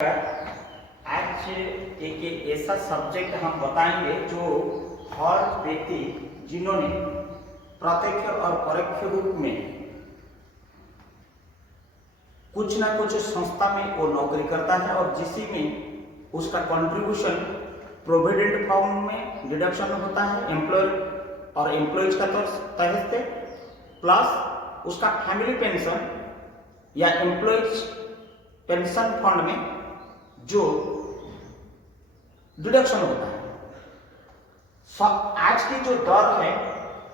आज एक ऐसा सब्जेक्ट हम बताएंगे जो हर व्यक्ति जिन्होंने प्रत्यक्ष और परोक्ष रूप में कुछ ना कुछ संस्था में वो नौकरी करता है और जिसी में उसका कंट्रीब्यूशन प्रोविडेंट फॉर्म में डिडक्शन होता है एम्प्लॉयर और एम्प्लॉयज का तहत से, प्लस उसका फैमिली पेंशन या एम्प्लॉयज पेंशन फंड में जो डिडक्शन होता है। आज की जो दर है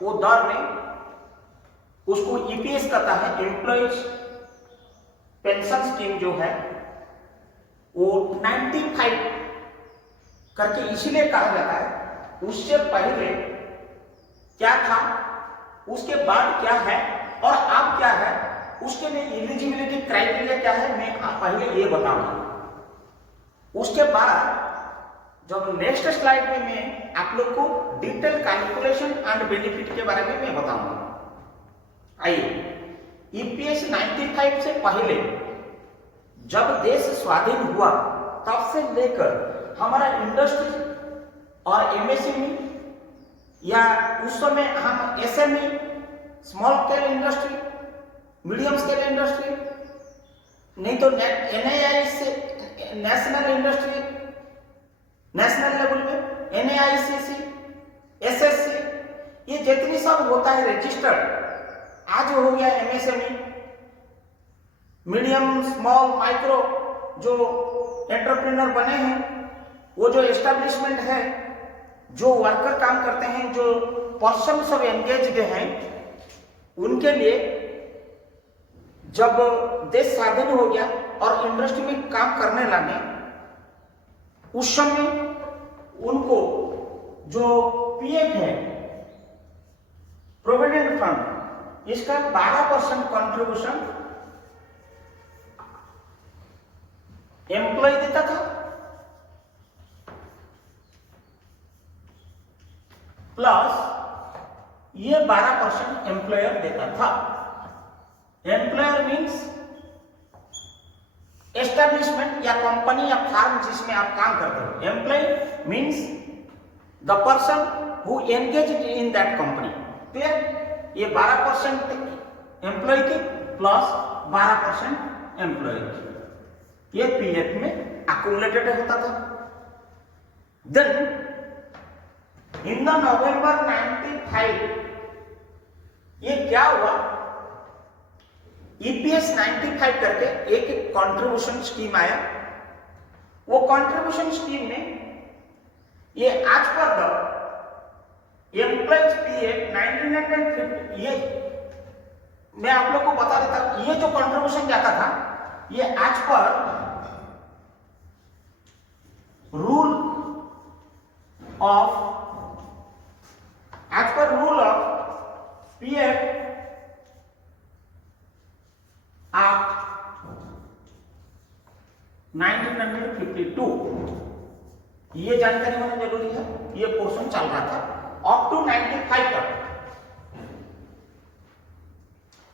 वो दर में उसको ईपीएस कहता है, एम्प्लॉयज पेंशन स्कीम जो है वो 95 करके इसलिए कहा जाता है। उससे पहले क्या था, उसके बाद क्या है और अब क्या है, उसके लिए एलिजिबिलिटी क्राइटेरिया क्या है, मैं पहले ये बताऊंगा। उसके बाद जब नेक्स्ट स्लाइड में मैं आप लोग को डिटेल कैलकुलेशन एंड बेनिफिट के बारे में मैं बताऊंगा। आइए, ईपीएस 95 से पहले जब देश स्वाधीन हुआ तब से लेकर हमारा इंडस्ट्री और एमएसएमई या उस समय हम SME, small scale industry, medium scale industry, नहीं तो एनआईआई से नेशनल इंडस्ट्री, नेशनल लेवल में एनआईसीसी, एसएससी, ये जितनी सब होता है रजिस्टर्ड, आज हो गया एमएसएमई, मीडियम स्मॉल माइक्रो जो एंटरप्रेन्योर बने हैं, वो जो एस्टेब्लिशमेंट है, जो वर्कर काम करते हैं, जो पर्सन सब एंगेज्ड हैं, उनके लिए जब देश स्वाधीन हो गया और इंडस्ट्री में काम करने लगे, उस समय उनको जो पीएफ है, प्रोविडेंट फंड, इसका 12% कंट्रीब्यूशन एम्प्लॉय देता था, प्लस ये 12% एम्प्लॉयर देता था। एम्प्लॉयर मीन्स एस्टेब्लिशमेंट या कंपनी या फार्म जिसमें आप काम करते हो। Employ means the person who engaged in that company. Clear? ये 12% एम्प्लॉय की प्लस 12% एम्प्लॉय की, ये पीएफ में अक्यूमुलेटेड होता था। देन इन द नवंबर 95 ये क्या हुआ, ईपीएस 95 करके एक कंट्रीब्यूशन स्कीम आया। वो कंट्रीब्यूशन स्कीम में ये आज पर द एम्प्लॉयज पीएफ 1950, ये मैं आप लोग को बता देता हूं, ये जो कंट्रीब्यूशन जाता था ये आज पर रूल ऑफ पीएफ एक्ट 1952, ये जानकारी होना जरूरी है। ये पोर्शन चल रहा था अप टू 95 तक।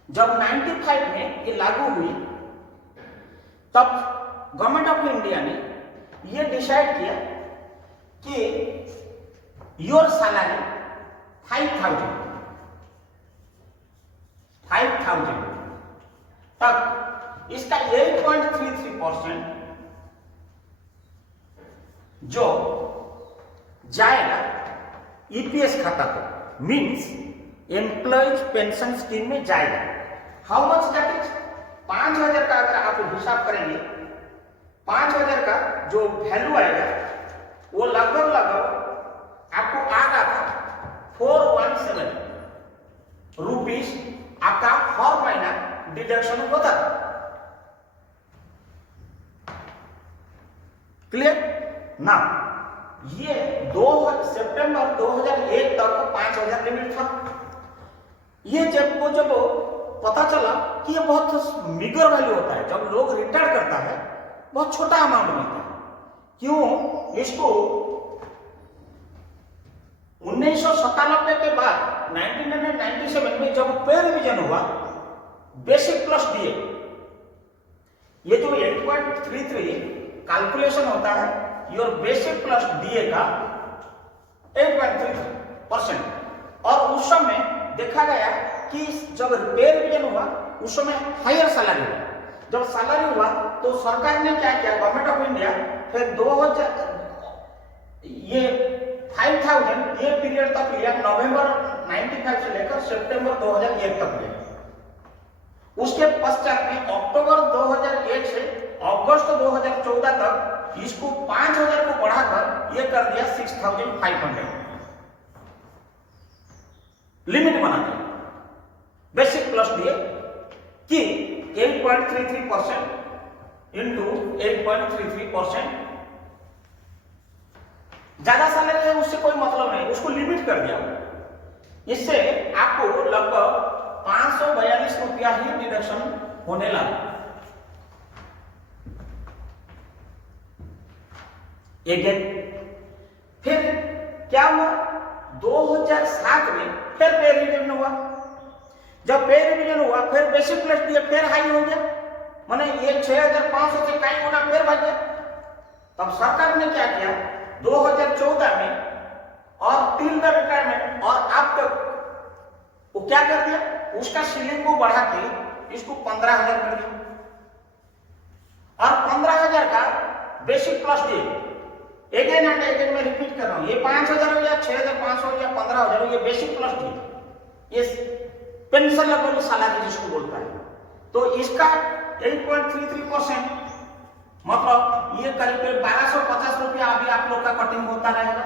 जब 95 में ये लागू हुई तब गवर्नमेंट ऑफ इंडिया ने ये डिसाइड किया कि योर सैलरी 5,000 तक इसका 8.33% जो जाएगा ईपीएस खाता को, मींस एम्प्लॉयज पेंशन स्कीम में जाएगा। How much that is? 5,000 का अगर आप हिसाब करेंगे, 5,000 का जो वैल्यू आएगा वो लगभग आपको आ रहा था 417 रुपीज आपका हर महीना डिडक्शन होता था। क्लियर ना? ये 2 सितंबर 2001 तक 5,000 लिमिट था। ये जब पता चला कि ये बहुत मिगर वैल्यू होता है, जब लोग रिटायर करता है बहुत छोटा अमाउंट मिलता है। क्यों? इसको 1997 के बाद 1997 में जब पे रिवीजन हुआ, बेसिक प्लस डीए, ये जो 8.33 कैलकुलेशन होता है योर बेसिक प्लस डीए का 8.3%। और उस समय देखा गया कि जब पे रिवीजन हुआ उस समय हायर सैलरी हुआ। जब सैलरी हुआ तो सरकार ने क्या किया, गवर्नमेंट ऑफ इंडिया फिर 2000 ये 5000 ये पीरियड तक लिया, नवंबर 95 से लेकर सितंबर 2001 तक लिया। उसके पश्चात में अक्टूबर 2001 से अगस्त 2014 तक इसको 5000 को बढ़ाकर ये कर दिया 6500 लिमिट बना दिया बेसिक प्लस डीए कि 8.33% इंटू 8.33%। ज्यादा सैलरी है उससे कोई मतलब नहीं, उसको लिमिट कर दिया। इससे आपको लगभग 542 रुपया ही डिडक्शन होने लगा। फिर क्या हुआ, 2007 में फिर पे रिवीजन हुआ। जब पे रिवीजन हुआ फिर बेसिक प्लस डीए फिर हाई हो गया, माने ये 6500 से कई गुना फिर बढ़ गया। तब सरकार ने क्या किया, 2014 में और टिल द रिटायरमेंट और अब तक वो क्या कर दिया, उसका सीलिंग को बढ़ा के इसको 15000 कर दिया। और 15000 का basic plus DA again and again मैं रिपीट कर रहा हूं, ये 5000 हो या 6500 हो या 15000 हो, ये बेसिक प्लस डीए, ये पेंशन लेवल सैलरी जिसको बोलता है। तो इसका 8.33% मतलब ये करीब 1250 रुपया अभी आप लोग का कटिंग होता रहेगा।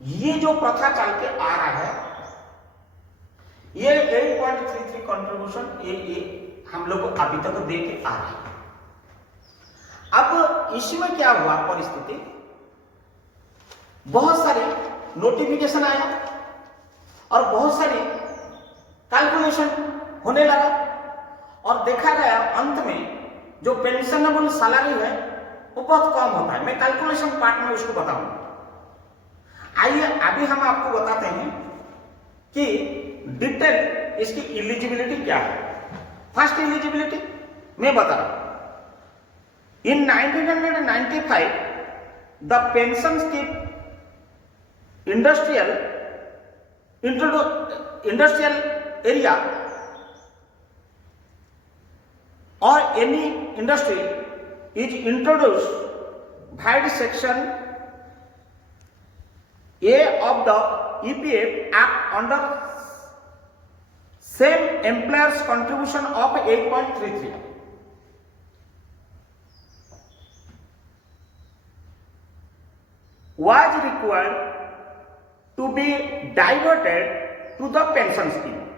ये जो प्रथा चल के आ रहा है, ये 8.33 कंट्रीब्यूशन ये हम लोग को अभी तक दे के आ रहा है। अब इसमें क्या हुआ परिस्थिति, बहुत सारे नोटिफिकेशन आया और बहुत सारी कैलकुलेशन होने लगा और देखा गया अंत में जो पेंशनेबल सैलरी है वो बहुत कम होता है। मैं कैलकुलेशन पार्ट में उसको बताऊंगा। आइए अभी हम आपको बताते हैं कि डिटेल इसकी एलिजिबिलिटी क्या है। फर्स्ट एलिजिबिलिटी मैं बता रहा हूं, इन 1995 the pension scheme industrial area or any industry is introduced by section A of the EPF Act under same employer's contribution of 8.33 was required to be diverted to the pension scheme.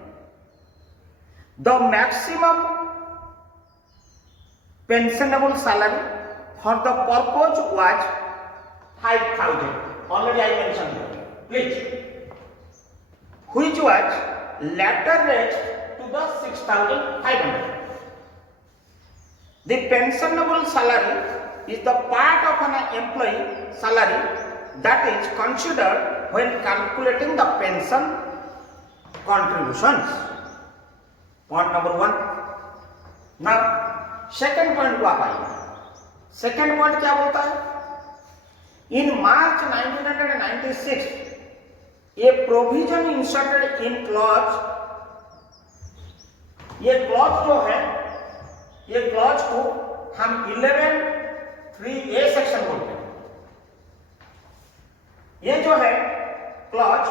The maximum pensionable salary for the purpose was 5,000. Already I mentioned that. Please, which was later raised to the 6,500. The pensionable salary is the part of an employee salary that is considered when calculating the pension contributions. Point number 1. Now second point को आप आइए। Second point क्या बोलता है, इन मार्च 1996 ए provision inserted in clause, ये clause जो है, ये क्लॉज को हम 11(3)(a) सेक्शन बोलते हैं। ये जो है क्लॉज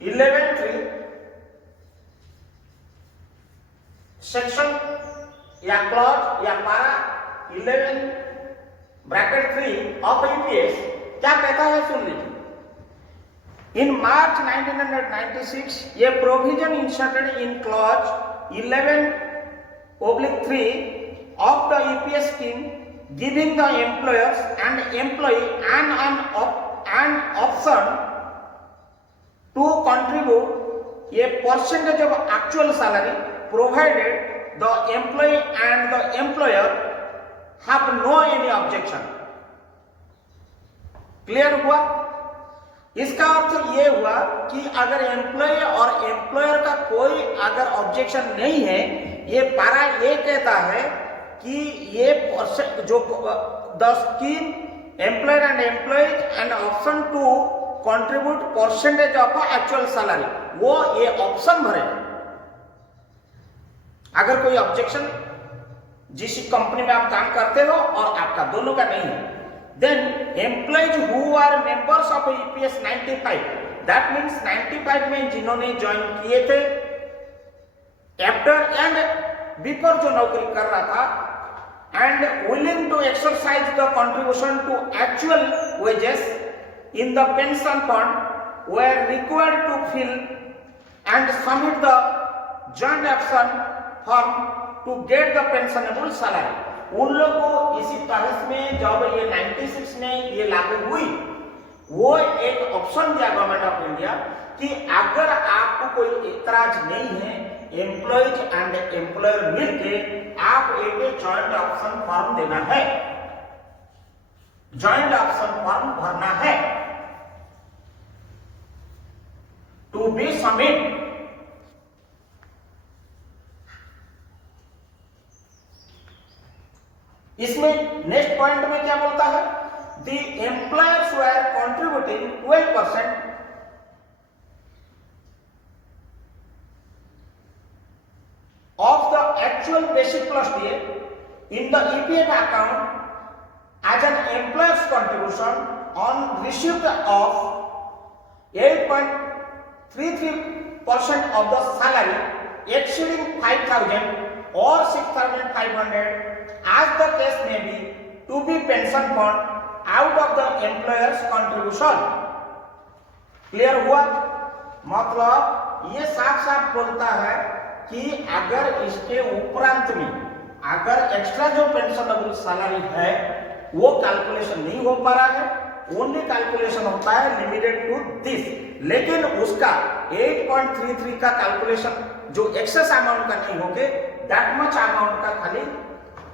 11(3) सेक्शन या क्लॉज या पारा 11(3) ऑफ ईपीएस क्या कहता है, सुन लीजिए। इन मार्च 1996 ये provision inserted in clause 11(3) of the EPS scheme giving the employers and employee an option to contribute a percentage of actual salary provided the employee and the employer have no any objection. Clear हुआ? इसका अर्थ ये हुआ कि अगर employ और employer का कोई अगर ऑब्जेक्शन नहीं है, ये पारा ये कहता है कि ये परसेंट जो the scheme employer and employees and option to contribute percentage of actual salary, वो ये ऑप्शन भरे। अगर कोई ऑब्जेक्शन जिस कंपनी में आप काम करते हो और आपका दोनों का नहीं है, then employees who are members of EPS 95, that means 95 में जिन्होंने ज्वाइन किए थे, आफ्टर एंड बिफोर जो नौकरी कर रहा था, and willing to exercise the contribution to actual wages in the pension fund were required to fill and submit the joint action form to get the pensionable salary। उन लोगों को इसी तरह में जब ये 96 में ये लागू हुई, वो एक ऑप्शन दिया गवर्नमेंट ऑफ इंडिया कि अगर आपको कोई एतराज नहीं है, एम्प्लॉयज एंड एम्प्लॉयर मिलके आप एक जॉइंट ऑप्शन फॉर्म देना है, जॉइंट ऑप्शन फॉर्म भरना है टू बी सबमिट। इसमें नेक्स्ट पॉइंट में क्या बोलता है, the employers were contributing 12% of the actual basic plus DA in the EPF account as an employer's contribution on receipt of 8.33% of the salary exceeding 5,000 or 6,500 as the case may be, to be pension fund out of the employer's contribution। Clear हुआ? मतलब ये साफ साफ बोलता है कि अगर इसके उपरांत में अगर एक्स्ट्रा जो पेंशनेबल सैलरी है वो कैलकुलेशन नहीं हो पा रहा है, ओनली कैलकुलेशन होता है लिमिटेड टू दिस, लेकिन उसका 8.33 का कैलकुलेशन जो एक्सेस अमाउंट का नहीं होके दैट मच अमाउंट का खाली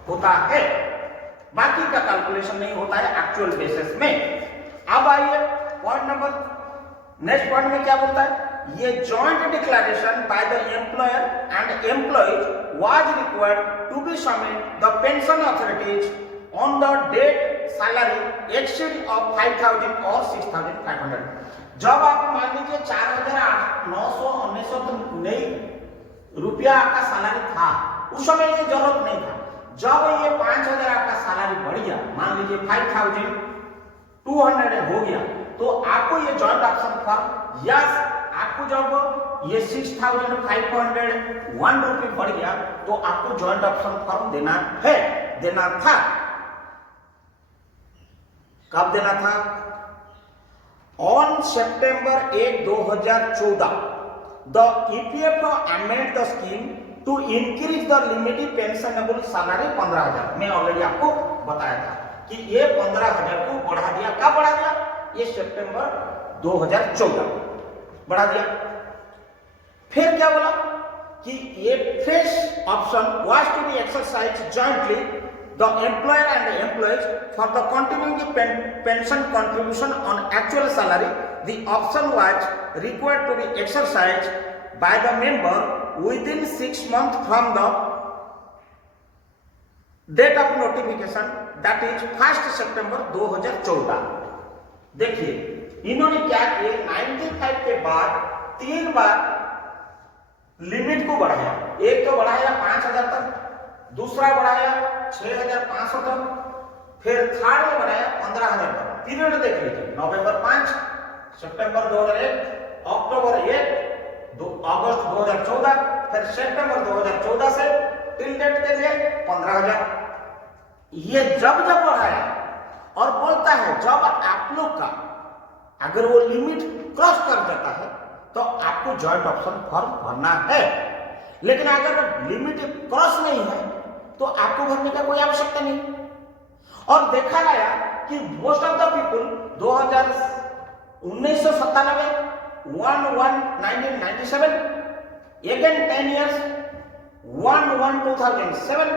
होता है, बाकी का कैलकुलेशन नहीं होता है एक्चुअल बेसिस में। अब आइए पॉइंट नंबर, नेक्स्ट पॉइंट में क्या बोलता है, ये joint declaration by the employer and employees was required to be submit the pension authorities on the date salary exceed of 5,000 और 6,500। जब आप मान लीजिए 4,900 नहीं रुपया आपका सैलरी था, उस समय ये जरूरत नहीं था। जब ये 5,000 आपका सैलरी बढ़ गया, मान लीजिए 5,200 हो गया, तो आपको ये जॉइंट ऑप्शन फॉर्म, यस आपको जब ये 6,501 रुपये बढ़ गया तो आपको जॉइंट ऑप्शन फॉर्म देना है, देना था। कब देना था? On September 1, 2014 the EPF amend the scheme to increase the limited pensionable salary 15,000। मैं ऑलरेडी आपको बताया था कि ये 15,000 को बढ़ा दिया। कब बढ़ा दिया? ये सितंबर 2014 बढ़ा दिया। फिर क्या बोला कि ये fresh option was to be exercise jointly the employer and employees for the continuing pension contribution on actual salary. The option was required to be exercise by the member within 6 months from the date of notification, that is 1 सितंबर 2014। देखिए इन्होंने क्या किया, 95 के बाद 3 बार limit को बढ़ाया। एक तो बढ़ाया 5,000 तक, दूसरा बढ़ाया 6,500 तक, फिर थर्ड में बढ़ाया 15,000 तक। पीरियड देख लीजिए, नवंबर 5, सितंबर 2001, अक्टूबर 1, अगस्त 2014, फिर सितंबर 2014 से टिल डेट के लिए 15,000। ये जब जब बढ़ाया और बोलता है जब आप लोग का अगर वो लिमिट क्रॉस कर जाता है तो आपको जॉइंट ऑप्शन फॉर्म भरना है, लेकिन अगर लिमिट क्रॉस नहीं है तो आपको भरने का कोई आवश्यकता नहीं। और देखा गया कि most of the people 1997, 1/1/1997, again 10 years, 1/1/2007,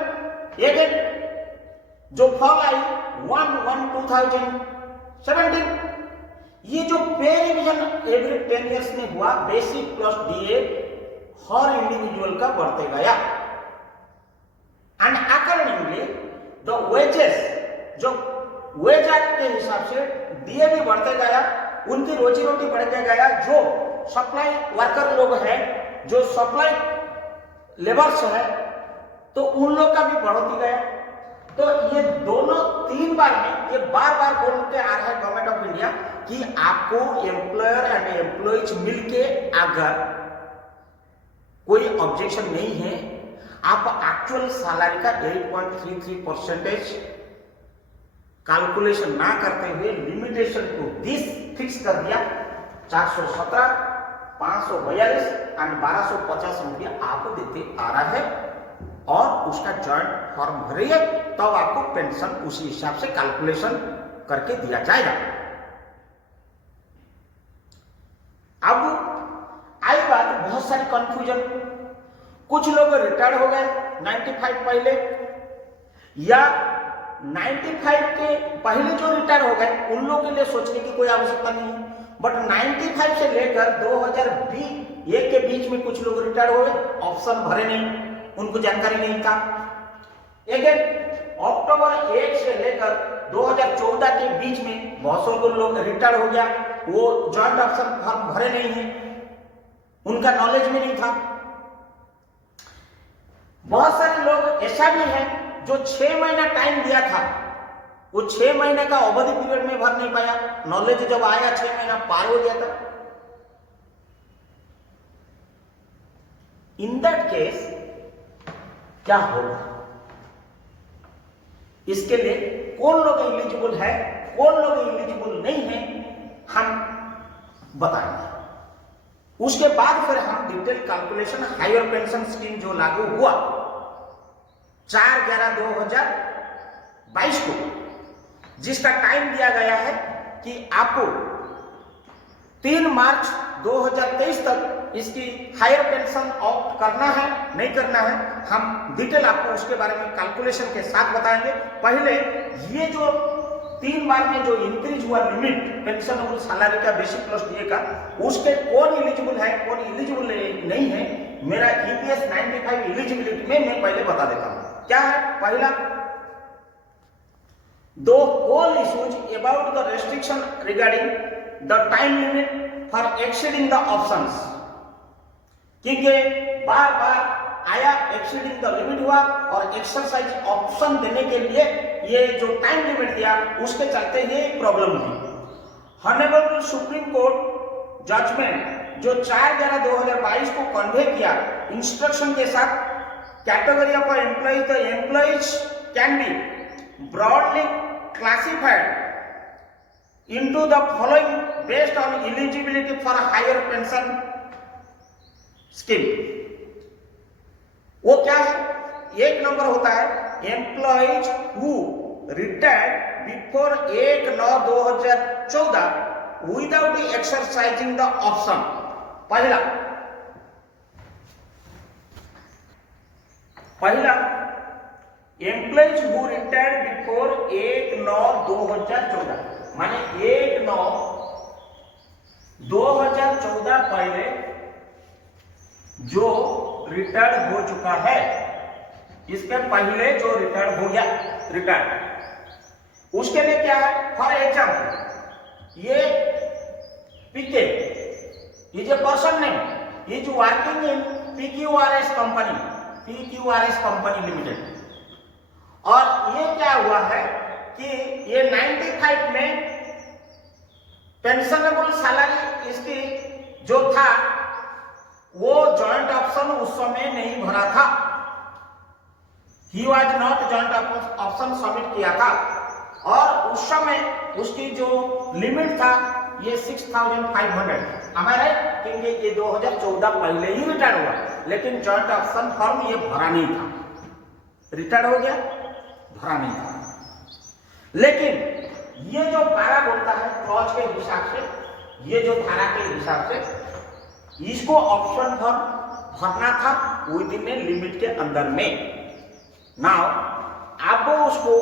again जो फॉल आई 1/1/2017। ये जो पे रिवीजन एवरी 10 इयर्स में हुआ, बेसिक प्लस डीए हर इंडिविजुअल का बढ़ते गया। वेजेस जो वेज एक्ट के हिसाब से दिए भी बढ़ते गया, उनकी रोजी रोटी बढ़ते गया। जो सप्लाई वर्कर लोग हैं, जो सप्लाई लेबर्स है, तो उन लोग का भी बढ़ोती गया। तो ये दोनों 3 बार में ये बार बार बोलते आ रहा है गवर्नमेंट ऑफ इंडिया कि आपको एम्प्लॉयर एंड एम्प्लॉइज मिलके अगर कोई ऑब्जेक्शन नहीं है, आप एक्चुअल सैलरी का 8.33% कैलकुलेशन ना करते हुए लिमिटेशन को 20 फिक्स कर दिया। 417, 542 एंड 1250 रुपया आप देते आ रहा है और उसका जॉइंट फॉर्म भरिए, तब आपको पेंशन उसी हिसाब से कैलकुलेशन करके दिया जाएगा। अब आई बात बहुत सारी कंफ्यूजन। कुछ लोग रिटायर्ड हो गए 95 पहले, या 95 के पहले जो रिटायर हो गए उन लोगों के लिए सोचने की कोई आवश्यकता नहीं है। बट 95 से लेकर 2021 के बीच में कुछ लोग रिटायर हो गए, ऑप्शन भरे नहीं, उनको जानकारी नहीं था। अगेन अक्टूबर 1 से लेकर 2014 के बीच में बहुत से लोग रिटायर हो गया, वो जॉइंट ऑप्शन फॉर्म भरे नहीं है, उनका नॉलेज में नहीं था। बहुत सारे लोग ऐसा भी है जो 6 महीना टाइम दिया था, वो 6 महीने का अवधि पीरियड में भर नहीं पाया, नॉलेज जब आया 6 महीना पार हो गया था। इन दैट केस क्या होगा, इसके लिए कौन लोग एलिजिबल है, कौन लोग एलिजिबल नहीं है, हम बताएंगे। उसके बाद फिर हम detail calculation higher pension scheme जो लागू हुआ 4/11/2022 को, जिसका टाइम दिया गया है कि आपको 3 मार्च 2023 तक इसकी हायर पेंशन ऑप्ट करना है नहीं करना है, हम डिटेल आपको उसके बारे में कैलकुलेशन के साथ बताएंगे। पहले ये जो 3 बार में जो इंक्रीज हुआ लिमिट पेंशनेबल सैलरी का बेसिक प्लस डीए का, उसके कौन एलिजिबल है कौन एलिजिबल नहीं है, मेरा ईपीएस 95 एलिजिबिलिटी में मैं पहले बता देता हूं। क्या है? पहला, दो all issues about the restriction regarding the time limit for exceeding the options, क्योंकि बार बार आया एक्सीडिंग द लिमिट हुआ और एक्सरसाइज ऑप्शन देने के लिए ये जो टाइम लिमिट दिया उसके चलते ये प्रॉब्लम हुई। हॉनरेबल सुप्रीम कोर्ट जजमेंट जो 4/11/2022 को कन्वे किया इंस्ट्रक्शन के साथ, category of employees, the employees can be broadly classified into the following based on eligibility for a higher pension scheme। वो क्या है? एक नंबर होता है employees who retired before 1/9/2014 without exercising the option. पहला एम्प्लॉइज हु रिटायर्ड बिफोर 1/9/2014, माने 1/9/2014 पहले जो रिटायर्ड हो चुका है, इसके पहले जो रिटायर्ड हो गया रिटायर्ड, उसके लिए क्या है? फॉर एग्जाम्पल ये PK is a person name, is working in PQRS company limited, और ये क्या हुआ है कि ये 95 में पेंशनेबल सैलरी इसकी जो था वो जॉइंट ऑप्शन उस समय नहीं भरा था, he was not joint option submit किया था, और उस समय उसकी जो लिमिट था ये 6500, हमारे क्योंकि ये 2014 पहले ही रिटायर हुआ, लेकिन जॉइंट ऑप्शन फॉर्म ये भरा नहीं था, रिटायर हो गया भरा नहीं था। लेकिन ये जो पारा बोलता है क्लॉज के हिसाब से, ये जो धारा के हिसाब से इसको ऑप्शन फॉर्म भरना था विद इन लिमिट के अंदर में। नाउ आपको उसको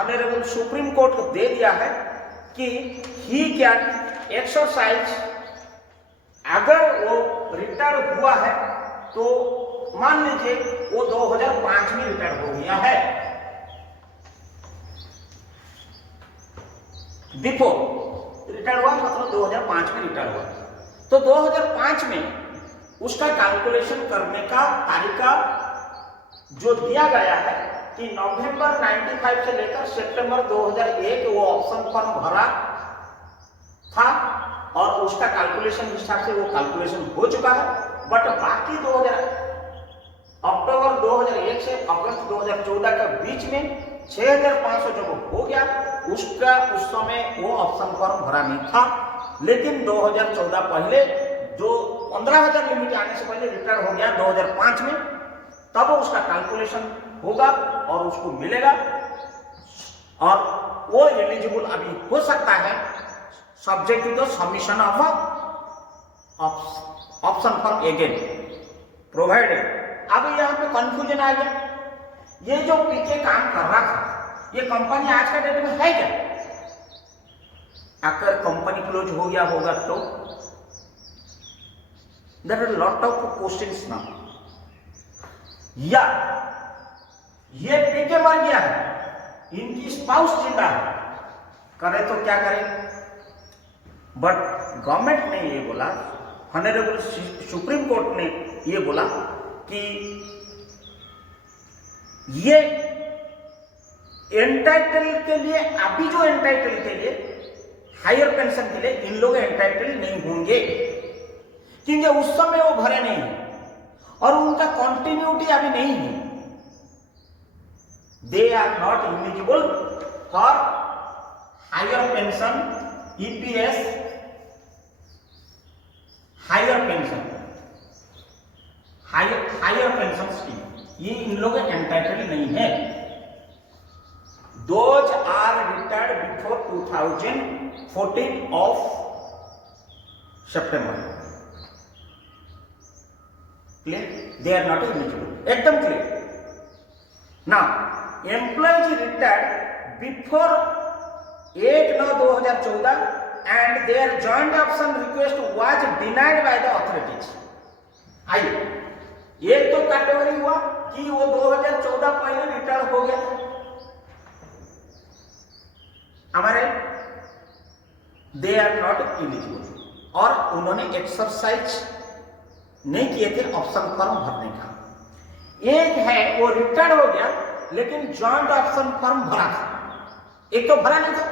ऑनरेबल सुप्रीम कोर्ट को दे दिया है कि ही कैन एक्सरसाइज, अगर वो रिटायर हुआ है तो मान लीजिए वो 2005 में रिटायर हो गया है, बिफोर रिटायर्ड हुआ, मतलब 2005 में रिटायर्ड हुआ। तो 2005 में उसका कैलकुलेशन करने का तरीका जो दिया गया है कि नवंबर 95 से लेकर सितंबर 2001 वो ऑप्शन फॉर्म भरा था और उसका कैलकुलेशन हिसाब से वो कैलकुलेशन हो चुका है। बट बाकी 2000 अक्टूबर 2001 से अगस्त 2014 के बीच में 6500 जब हो गया, उसका उस समय वो ऑप्शन फॉर्म भरा नहीं था। लेकिन 2014 पहले जो 15,000 लिमिट आने से पहले रिटायर हो गया 2005 में, तब उसका कैलकुलेशन होगा और उसको मिलेगा और वो एलिजिबल अभी हो सकता है subject to the submission of option form again provided. अब यहाँ पे कंफ्यूजन आ गया, ये जो पीछे काम कर रहा था ये कंपनी आज का डेट में है क्या? अगर कंपनी क्लोज हो गया होगा तो there are lot of questions now. या ये पीके मर गया है, इनकी स्पाउस जिंदा है, करे तो क्या करें? बट गवर्नमेंट ने ये बोला, ऑनरेबल सुप्रीम कोर्ट ने ये बोला कि ये एंटाइटल के लिए, अभी जो एंटाइटल के लिए हायर पेंशन के लिए इन लोग एंटाइटल नहीं होंगे क्योंकि उस समय वो भरे नहीं है और उनका कंटिन्यूटी अभी नहीं है। They are not eligible for higher pension, EPS, higher pension, higher pension scheme, ये इन लोग एंटाइटल नहीं है। Those are retired before 2014 of September. Clear? They are not eligible. एकदम clear. Now, employees retired before 1/9/2014 and their joint option request was denied by the authorities. आइए, एक तो category हुआ कि वो 2014 पहले रिटायर हो गया था, हमारे दे आर नॉट एलिजिबल और उन्होंने एक्सरसाइज नहीं किए थे ऑप्शन फॉर्म भरने का। एक है वो रिटायर हो गया लेकिन जॉइंट ऑप्शन फॉर्म भरा था, एक तो भरा नहीं था,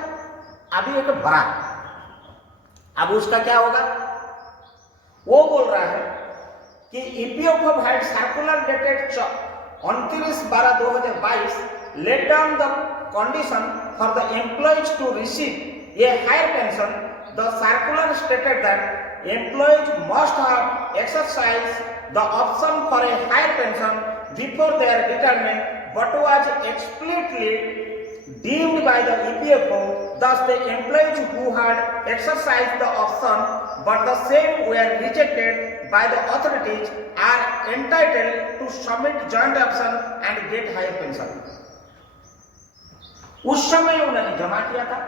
अभी एक भरा। अब उसका क्या होगा? वो बोल रहा है कि EPFO had circular dated 29/12/2022 laid down the condition for the employees to receive a higher pension. The circular stated that employees must have exercised the option for a higher pension before their retirement, but was explicitly deemed by the EPFO. Thus, the employees who had exercised the option but the same were rejected by the authorities are entitled to submit joint option and get higher pension. उस समय उन्होंने जमा किया था,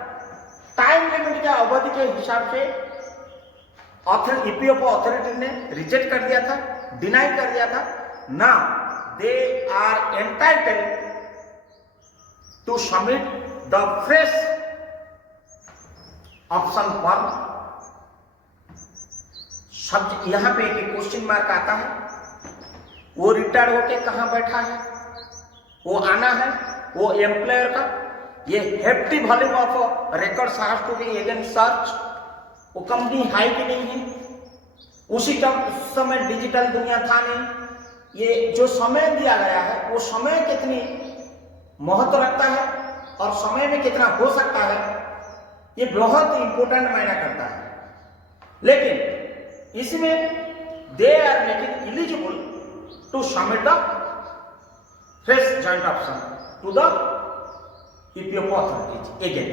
time limit के अवधि के हिसाब से ईपीएफओ अथॉरिटी ने रिजेक्ट कर दिया था, डिनाई कर दिया था। Now they are entitled to submit the fresh option form. सब यहां पे एक क्वेश्चन मार्क आता है, वो रिटायर होके कहां बैठा है, वो आना है, वो एम्प्लॉयर का ये hefty volume of records has to be again search. वो कंपनी हाई की नहीं है, उसी समय डिजिटल दुनिया था नहीं। ये जो समय दिया गया है वो समय कितनी महत्व रखता है और समय में कितना हो सकता है, ये बहुत इंपॉर्टेंट मायना करता है। लेकिन इसमें they are making eligible to submit the fresh joint option to the EPFO authorities again,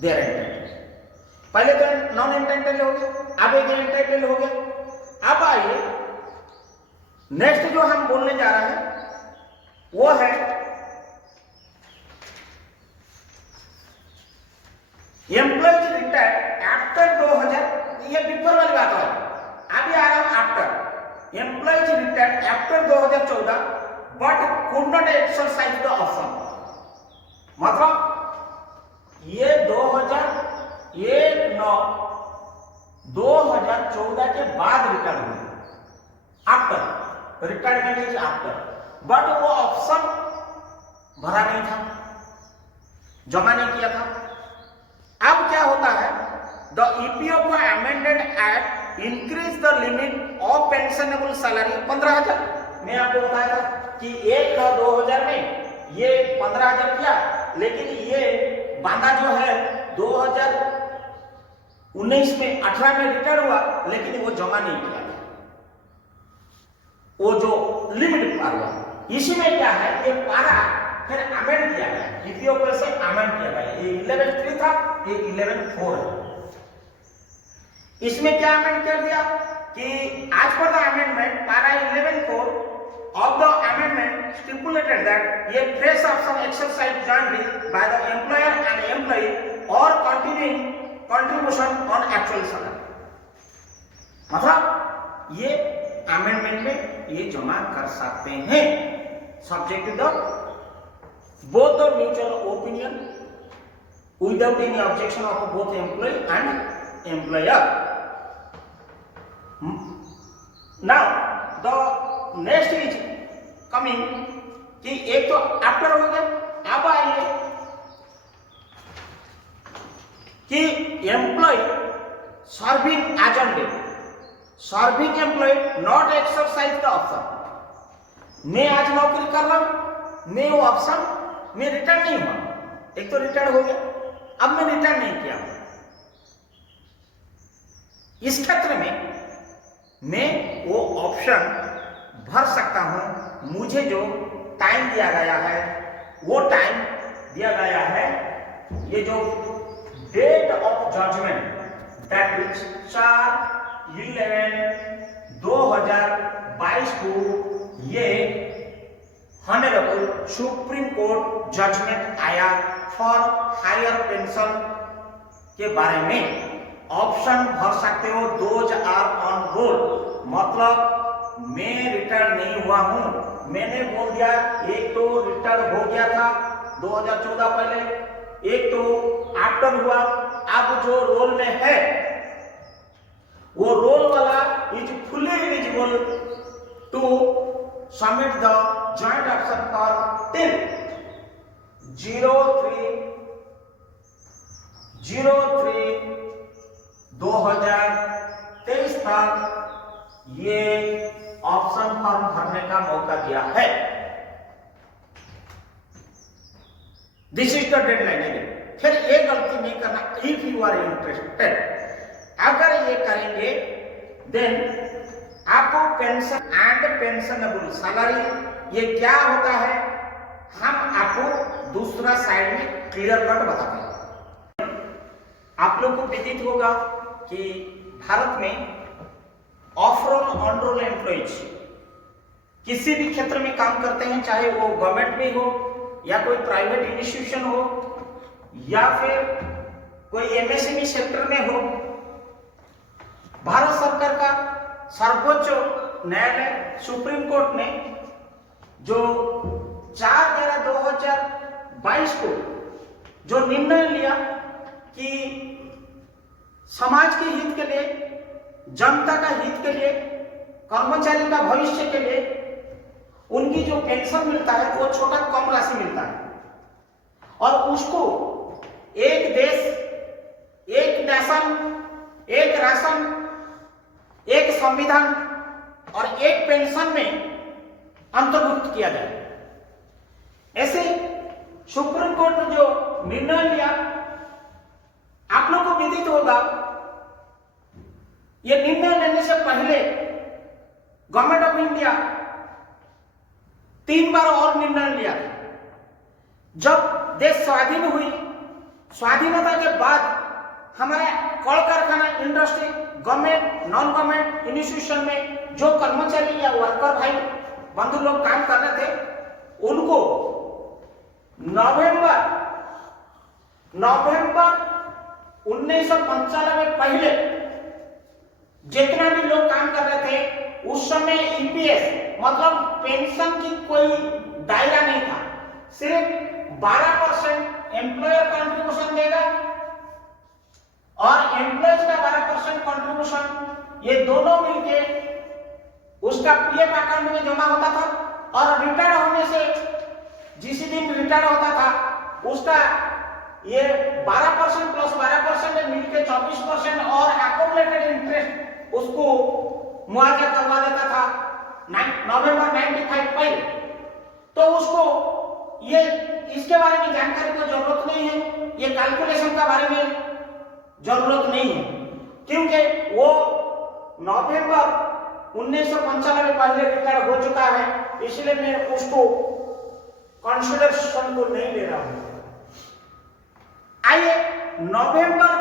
they are entitled. पहले तो नॉन एंटाइटल्ड हो गया, अब एक एंटाइटल्ड हो गया। अब आइए नेक्स्ट जो हम बोलने जा रहे हैं वो है एम्प्लॉयज रिटायर्ड आफ्टर 2000, ये बिफोर वाली बात है, अभी आ रहा हूं after. Employees retired after 2014 but could not exercise the option, मतलब ये 2014 1/9/2014 के बाद रिटायर हुए, after retirement is after, but वो ऑप्शन भरा नहीं था, जमा नहीं किया था। अब क्या होता है, the EPFO amended act increase the limit of pensionable salary 15,000। मैं आपको बताया था कि 1/9/2000 में ये 15,000 किया, लेकिन ये बांदा जो है 2019 में 18 में रिटायर हुआ, लेकिन वो जमा नहीं किया, वो जो लिमिट पार हुआ। इसी में क्या है, ये पारा फिर अमेंड किया गया, ईपीएफओ से अमेंड किया गया। ये 11.3 था, ये 11.4 है। इसमें क्या अमेंड कर दिया कि आज पर द अमेंडमेंट पारा 11.4 of the amendment stipulated that a fresh option exercised jointly by the employer and employee or continuing contribution on actual salary, मतलब ये अमेंडमेंट में ये जमा कर सकते हैं, subject to the both the mutual opinion without any objection of both employee and employer. Now the next is coming कि एक तो आफ्टर हो गया। अब आइए कि employ serving as on day, serving employ not exercise the option. मैं आज नौकरी कर रहा हूं, मैं वो ऑप्शन में रिटर्न नहीं हुआ, एक तो रिटर्न हो गया, अब मैं रिटर्न नहीं किया। इस क्षेत्र में मैं वो ऑप्शन भर सकता हूं, मुझे जो टाइम दिया गया है वो टाइम दिया गया है, ये जो date of judgment that is 4/11/2022 को ये हॉनरेबल सुप्रीम कोर्ट जजमेंट आया फॉर हायर पेंशन के बारे में। ऑप्शन भर सकते हो, दोज आर ऑन रोल, मतलब मैं रिटायर नहीं हुआ हूं, मैंने बोल दिया एक तो रिटायर हो गया था 2014 पहले, एक तो आफ्टर हुआ, अब जो रोल में है वो रोल वाला is fully eligible to submit the joint option for till 03/03/2023 तक ये ऑप्शन फॉर्म भरने का मौका दिया है। This is the deadline. फिर ये गलती नहीं करना, इफ यू आर इंटरेस्टेड, अगर ये करेंगे देन आपको पेंशन एंड पेंशनेबल सैलरी ये क्या होता है हम आपको दूसरा साइड में क्लियर कट बताते हैं। आप लोग को विदित होगा कि भारत में of roll on roll employees किसी भी क्षेत्र में काम करते हैं, चाहे वो गवर्नमेंट में हो या कोई प्राइवेट इंस्टीट्यूशन हो या फिर कोई एमएसएमई सेक्टर में हो। भारत सरकार का सर्वोच्च न्यायालय सुप्रीम कोर्ट ने जो 4/11/2022 को जो निर्णय लिया कि समाज के हित के लिए, जनता का हित के लिए, कर्मचारी का भविष्य के लिए उनकी जो पेंशन मिलता है वो छोटा कम राशि मिलता है, और उसको एक देश, एक नेशन, एक राशन, एक संविधान और एक पेंशन में अंतर्भुक्त किया जाए। ऐसे सुप्रीम कोर्ट ने जो निर्णय लिया, आप लोग को विदित होगा, यह निर्णय लेने से पहले गवर्नमेंट ऑफ इंडिया 3 बार और निर्णय लिया था। जब देश स्वाधीन हुई, स्वाधीनता के बाद हमारे कल कारखाना industry, government, non government institution में जो कर्मचारी या वर्कर भाई बंधु लोग काम कर रहे थे, उनको नवंबर 1995 पहले जितना भी लोग काम कर रहे थे उस समय ईपीएस मतलब पेंशन की कोई दायरा नहीं था। सिर्फ 12% एम्प्लॉयर कंट्रीब्यूशन देगा और एम्प्लॉयज का 12% कंट्रीब्यूशन, ये दोनों मिलके उसका पीएफ अकाउंट में जमा होता था और रिटायर होने से जिस दिन रिटायर होता था उसका ये 12% प्लस 12% मिलके 24% और एक्यूमुलेटेड इंटरेस्ट उसको मुआवजा करवा देता था नवंबर 95 पहले। तो उसको ये इसके बारे में जानकारी को जरूरत नहीं है, ये कैलकुलेशन का बारे में जरूरत नहीं है, क्योंकि वो नवंबर 1995 पहले रिटायर हो चुका है, इसलिए मैं उसको कंसिडरेशन को नहीं ले रहा हूं। आइए नवंबर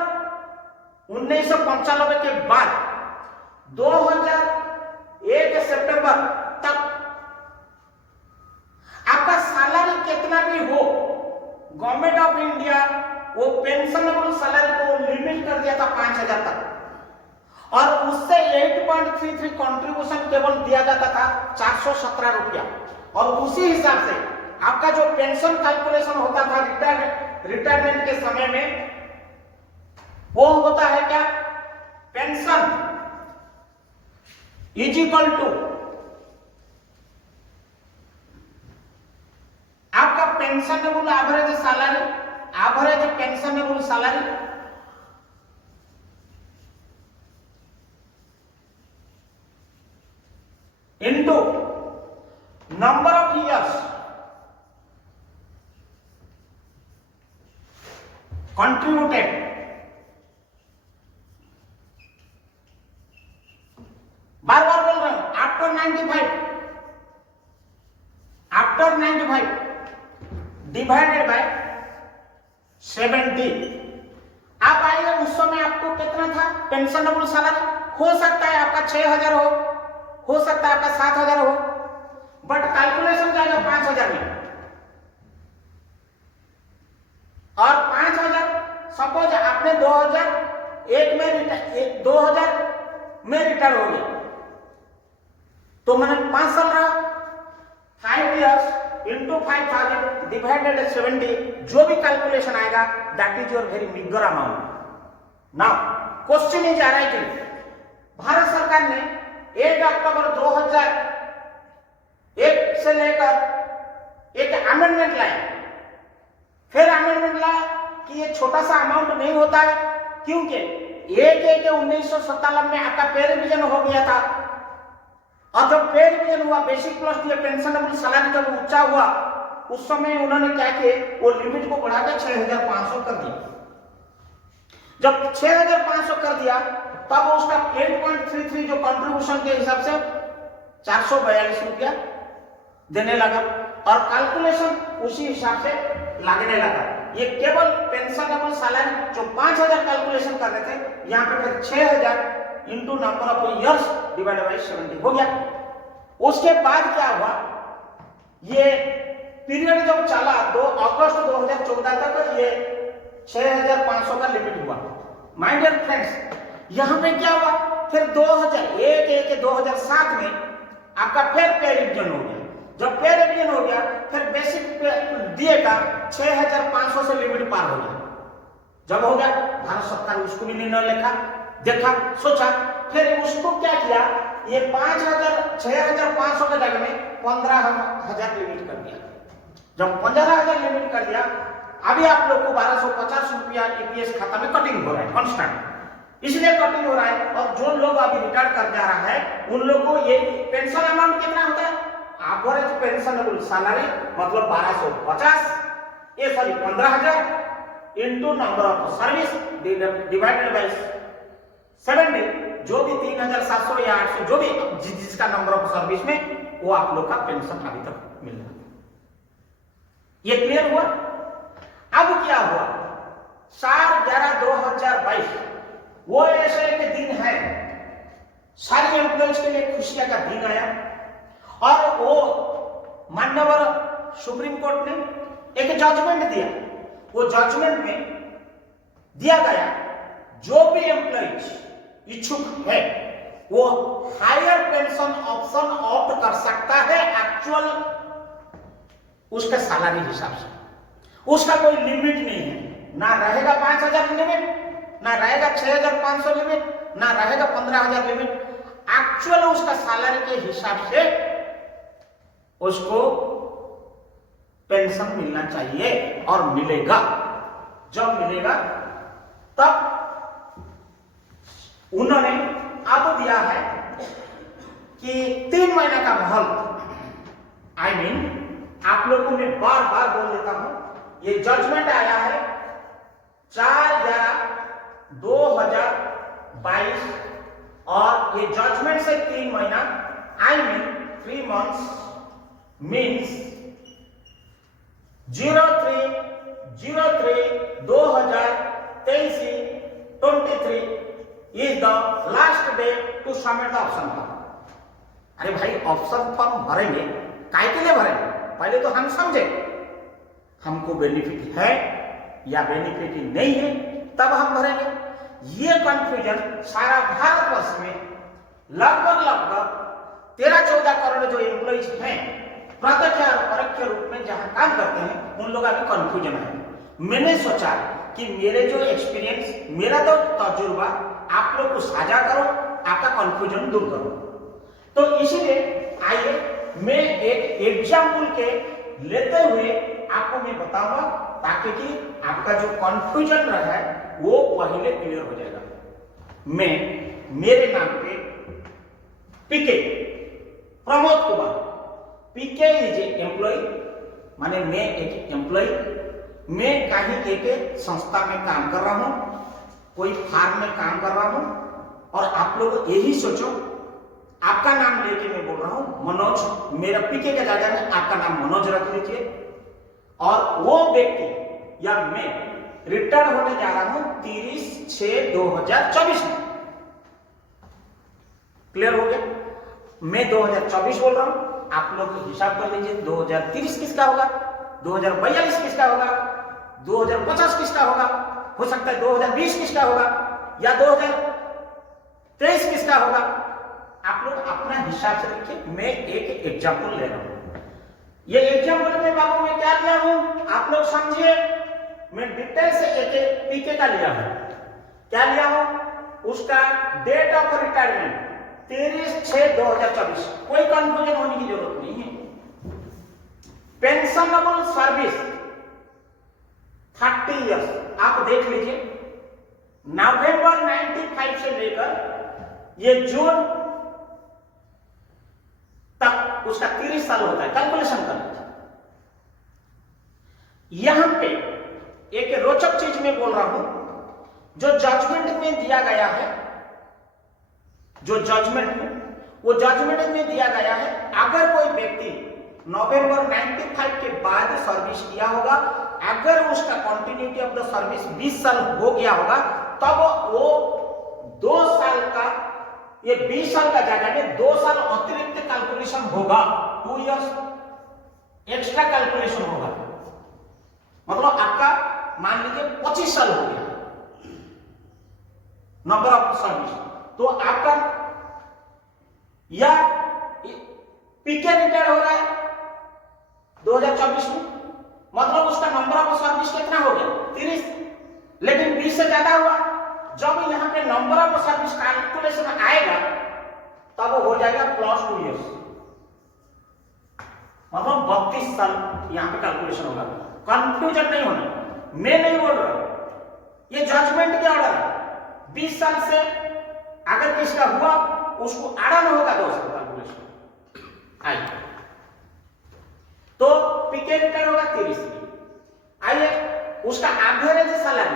1995 के बाद 2001 सितंबर तक आपका सैलरी कितना भी हो, गवर्नमेंट ऑफ इंडिया वो पेंशनेबल सैलरी को लिमिट कर दिया था 5000 तक और उससे 8.33 कंट्रीब्यूशन केवल दिया जाता था 417 रुपया। और उसी हिसाब से आपका जो पेंशन कैलकुलेशन होता था रिटायरमेंट के समय में, वो होता है क्या, पेंशन इज इक्वल टू आपका pensionable average salary, average pensionable salary into number of years contributed. बार बार बोल रहा हूं, आफ्टर 95 डिवाइडेड बाय 70। आप आइए, उस समय आपको कितना था पेंशनेबल सैलरी? हो सकता है आपका 6000 हो सकता है आपका 7000 हो, बट कैलकुलेशन जाएगा 5000 में। और 5000 सपोज आपने 2001 में रिटायर हो गए, तो मैंने 5 साल रहा, 5 इयर्स इंटू 5000 डिवाइडेड 70, जो भी कैलकुलेशन आएगा that is your very मिगर amount. Now question is arising, Bharat सरकार ने 1 अक्टूबर 2001 से लेकर एक अमेंडमेंट लाया, फिर अमेंडमेंट लाया कि ये छोटा सा अमाउंट नहीं होता है, क्योंकि 1/1/1997 में आपका पे रिवीजन हो गया था। और जब पे रिवीजन हुआ, बेसिक प्लस ये पेंशनेबल सैलरी जब ऊंचा हुआ, उस समय उन्होंने क्या किया, वो लिमिट को बढ़ाकर 6500 कर दिया। जब 6500 कर दिया, तब उसका 8.33 जो कंट्रीब्यूशन के हिसाब से 442 रुपया देने लगा और कैलकुलेशन उसी हिसाब से लगने लगा। ये केवल पेंशनेबल सैलरी जो 5000 कैलकुलेशन कर रहे थे, यहाँ पे फिर 6000 into number of years divided by 70 हो गया। उसके बाद क्या हुआ, ये पीरियड जब चला 2 अगस्त 2014 तक ये 6500 का लिमिट हुआ। माय डियर फ्रेंड्स, यहाँ पे क्या हुआ, फिर 2007 में आपका फिर पे रिवीजन हो गया। जब पे रिवीजन हो गया, फिर बेसिक दिएगा 6500 से लिमिट पार हो गया। जब हो गया, भारत सरकार उसको भी निर्णय लेखा देखा, सोचा, फिर उसको क्या किया, ये 6500 के जगह में 15000 लिमिट कर दिया। जब 15000 लिमिट कर दिया, अभी आप लोग को 1250 रुपया ईपीएस खाता में कटिंग हो रहा है कांस्टेंट, इसलिए कटिंग हो रहा है। और जो लोग अभी रिटायर कर जा रहा है, उन लोग को ये पेंशन अमाउंट कितना होता है, एवरेज पेंशनेबल सैलरी मतलब 15000 into number of service divided by 70, जो भी 3700 या 800 जो भी जिसका नंबर ऑफ सर्विस में, वो आप लोग का पेंशन अभी तक मिल रहा है। ये क्लियर हुआ? अब क्या हुआ, 4/11/2022 वो ऐसे एक दिन है, सारी एम्प्लॉयज के लिए खुशियां का दिन आया और वो माननीय सुप्रीम कोर्ट ने एक जजमेंट दिया। वो जजमेंट में दिया गया, जो भी एम्प्लॉयज इच्छुक है वो हायर पेंशन ऑप्शन ऑप्ट कर सकता है एक्चुअल उसके सैलरी हिसाब से। उसका कोई लिमिट नहीं है, ना रहेगा 5000 लिमिट ना रहेगा 6,500 लिमिट, ना रहेगा 15,000 लिमिट। एक्चुअल उसका सैलरी के हिसाब से उसको पेंशन मिलना चाहिए और मिलेगा। जब मिलेगा तब उन्होंने अब दिया है कि 3 महीने का मोहलत। आप लोगों को मैं बार बार बोल देता हूं, ये जजमेंट आया है 4/11/2022 और ये जजमेंट से 3 महीना 3 months means 03/03/2023 is the last day to submit the option form। अरे भाई, ऑप्शन फॉर्म भरेंगे काय के लिए भरेंगे? पहले तो हम समझे हमको बेनिफिट है या बेनिफिट नहीं है, तब हम भरेंगे। ये कंफ्यूजन सारा भारतवर्ष में लगभग 13-14 करोड़ जो एम्प्लॉइज हैं प्रत्यक्ष और परोक्ष रूप में जहां काम करते हैं, उन लोगों का कंफ्यूजन है। मैंने सोचा कि मेरे जो एक्सपीरियंस, मेरा तो तजुर्बा आप लोग को साझा करो, आपका कंफ्यूजन दूर करो। तो इसीलिए आइए मैं एक एग्जाम्पल के लेते हुए आपको मैं बताऊंगा, ताकि कि आपका जो कंफ्यूजन रहा है वो पहले क्लियर हो जाएगा। मैं मेरे नाम पे पीके प्रमोद कुमार, पीके इज एम्प्लॉय, माने मैं एक एम्प्लॉय, मैं कहीं एक संस्था में काम कर रहा हूं, कोई फार्म में काम कर रहा हूं, और आप लोग यही सोचो, आपका नाम लेके मैं बोल रहा हूं मनोज, मेरा पीके के जगह में आपका नाम मनोज रख लीजिए, और वो व्यक्ति या मैं रिटायर होने जा रहा हूं 30/6/2024 में। क्लियर हो गया? मैं 2024 बोल रहा हूं, आप लोग हिसाब कर लीजिए 2030 किसका होगा, 2042 किसका होगा, 2050 किसका होगा, हो सकता है 2020 किसका होगा, या 2023 किसका होगा। आप लोग अपना हिसाब से देखिए। मैं एक एग्जाम्पल ले रहा हूं। ये एग्जाम्पल में बाबू मैं क्या लिया हूं, आप लोग समझिए। मैं डिटेल से एक पीके का लिया हूं। क्या लिया हूं? उसका डेट ऑफ रिटायरमेंट 30/6/2024। कोई कंफ्यूजन होने की जरूरत नहीं है। Pensionable service 30 years. आप देख लीजिए, नवंबर 95 से लेकर ये जून तक उसका 30 साल होता है। कैलकुलेशन कर लीजिए। यहां पे एक रोचक चीज मैं बोल रहा हूं, जो जजमेंट में दिया गया है, जो जजमेंट में दिया गया है, अगर कोई व्यक्ति नवंबर 95 के बाद सर्विस किया होगा, अगर उसका कंटिन्यूटी ऑफ द सर्विस 20 साल हो गया होगा, तब वो 2 साल का, ये 20 साल का जगह में 2 साल अतिरिक्त कैलकुलेशन होगा, 2 इयर्स एक्स्ट्रा कैलकुलेशन होगा। मतलब आपका मान लीजिए 25 साल हो गया नंबर ऑफ सर्विस, तो आपका या पीके रिटायर हो रहा है 2024 में, मतलब उसका नंबर ऑफ सर्विस कितना हो गया 30, लेकिन 20 से ज्यादा हुआ। जब यहां पे नंबर ऑफ सर्विस कैलकुलेशन आएगा तब हो जाएगा +2 इयर्स, मतलब 32 साल यहां पे कैलकुलेशन होगा। कंफ्यूजन नहीं होना, मैं नहीं बोल रहा, ये जजमेंट के ऑर्डर है। 20 साल से अगर किसका हुआ उसको आड़ा न होगा 2 साल कैलकुलेशन आइए। तो पीके रिटर्न होगा 30। आइए, उसका एवरेज सैलरी,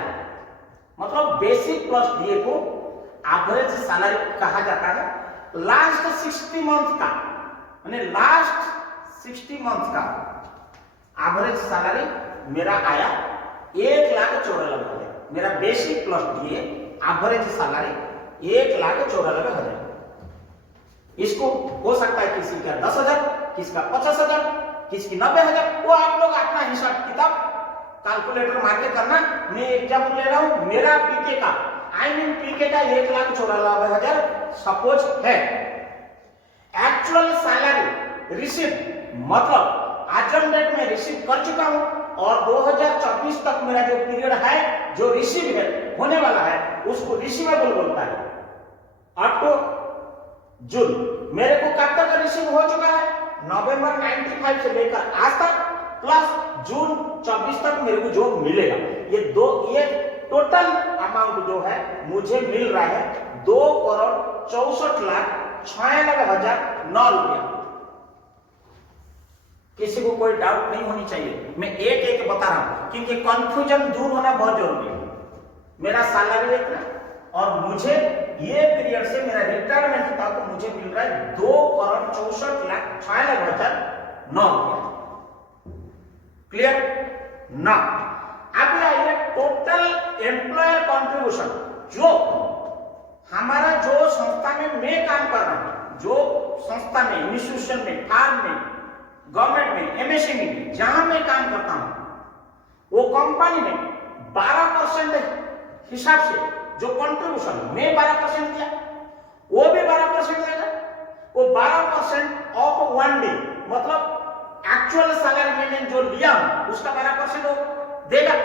मतलब बेसिक प्लस डीए को एवरेज सैलरी कहा जाता है। लास्ट 60 मंथ का, यानी लास्ट 60 मंथ का एवरेज सैलरी मेरा आया 1,94,000। मेरा basic plus DA average salary 1,94,000। इसको हो सकता है किसी का 10,000, किसका 50,000, किसकी 90,000, वो आप लोग अपना हिसाब किताब कैलकुलेटर मार के करना। मैं एग्जाम्पल ले रहा हूं, मेरा पीके का पीके का 1,94,000 सपोज है। एक्चुअल सैलरी रिसीव, मतलब आज डेट में रिसीव कर चुका हूं और 2024 24 तक मेरा जो पीरियड है, जो रिसीव होने वाला है, उसको रिसीवेबल बोलता है। अप टू जून मेरे को कब तक रिसीव हो चुका है? नवंबर 95 से लेकर आज तक प्लस जून 24 तक मेरे को जो मिलेगा, ये टोटल अमाउंट जो है मुझे मिल रहा है 2,64,96,009 रुपया। किसी को कोई डाउट नहीं होनी चाहिए, मैं एक एक बता रहा हूं क्योंकि कंफ्यूजन दूर होना बहुत जरूरी है। मेरा सैलरी इतना और मुझे ये पीरियड से मेरा रिटायरमेंट तक मुझे मिल रहा है 2,64,96,009 रुपया। क्लियर ना? अब आइए टोटल एम्प्लॉयर कंट्रीब्यूशन, जो हमारा जो संस्था में मैं काम कर रहा हूं, जो संस्था में, इंस्टीट्यूशन में, फार्म में, गवर्नमेंट में, एमएसएमई में, जहां मैं काम करता हूं, वो कंपनी ने 12% हिसाब से जो कंट्रीब्यूशन मैं 12% दिया, वो भी 12% देगा। वो 12% ऑफ 1 डे, मतलब एक्चुअल सैलरी मैंने जो लिया हूं उसका 12% देगा,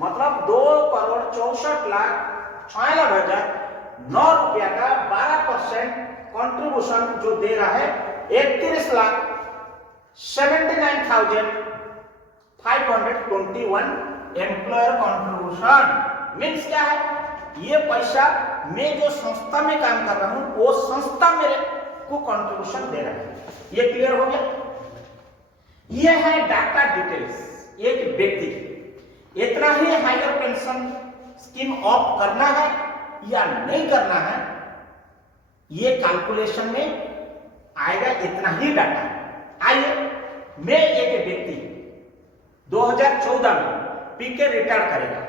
मतलब 2,64,96,009 रुपया का 12% कंट्रीब्यूशन जो दे रहा है 31,79,521 एम्प्लॉयर कंट्रीब्यूशन। मीन्स क्या है? ये पैसा मैं जो संस्था में काम कर रहा हूं, वो संस्था मेरे को कंट्रीब्यूशन दे रहा है। ये क्लियर हो गया? ये है डाटा डिटेल्स। एक व्यक्ति इतना ही हायर पेंशन स्कीम ऑप्ट करना है या नहीं करना है, ये कैलकुलेशन में आएगा, इतना ही डाटा। आइए, मैं एक व्यक्ति 2014 में पीके रिटायर करेगा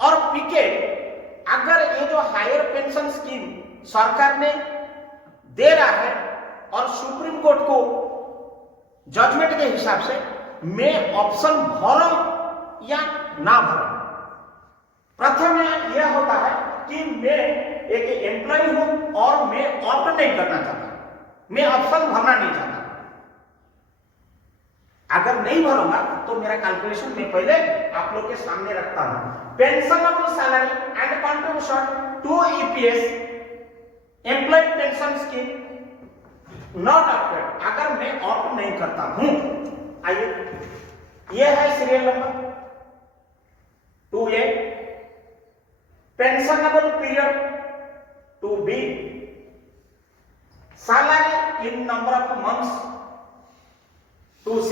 और पीके अगर ये जो हायर पेंशन स्कीम सरकार ने दे रहा है और सुप्रीम कोर्ट को जजमेंट के हिसाब से मैं ऑप्शन भरूं या ना भरूं। प्रथम यह होता है कि मैं एक एम्प्लॉय हूं और मैं ऑप्ट नहीं करना चाहता, मैं ऑप्शन भरना नहीं चाहता। अगर नहीं भरूंगा तो मेरा कैलकुलेशन मैं पहले आप लोग के सामने रखता हूं। Pensionable salary and contribution to EPS employ pension scheme not opted, अगर मैं ऑप्ट नहीं करता हूं। आइए, यह है serial number 2A, pensionable period 2B, salary in number of months 2C,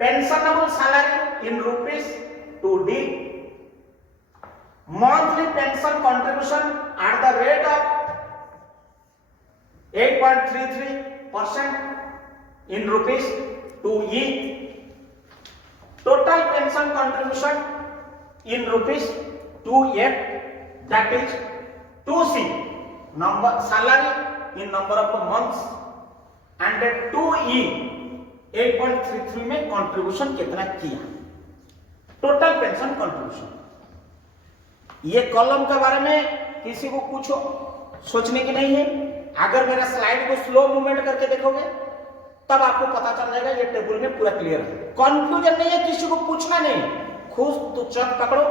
pensionable salary in rupees 2D, monthly pension contribution at the rate of 8.33% in rupees 2E, total pension contribution in rupees 2F, that is 2C, number salary in number of months, and 2E 8.33 में contribution कितना किया, total pension contribution. ये column के बारे में किसी को कुछ सोचने की नहीं है। अगर मेरा स्लाइड को स्लो मूवमेंट करके देखोगे तब आपको पता चल जाएगा, ये टेबल में पूरा क्लियर है। कंफ्यूजन नहीं है, किसी को पूछना नहीं, खुद तो चक पकड़ो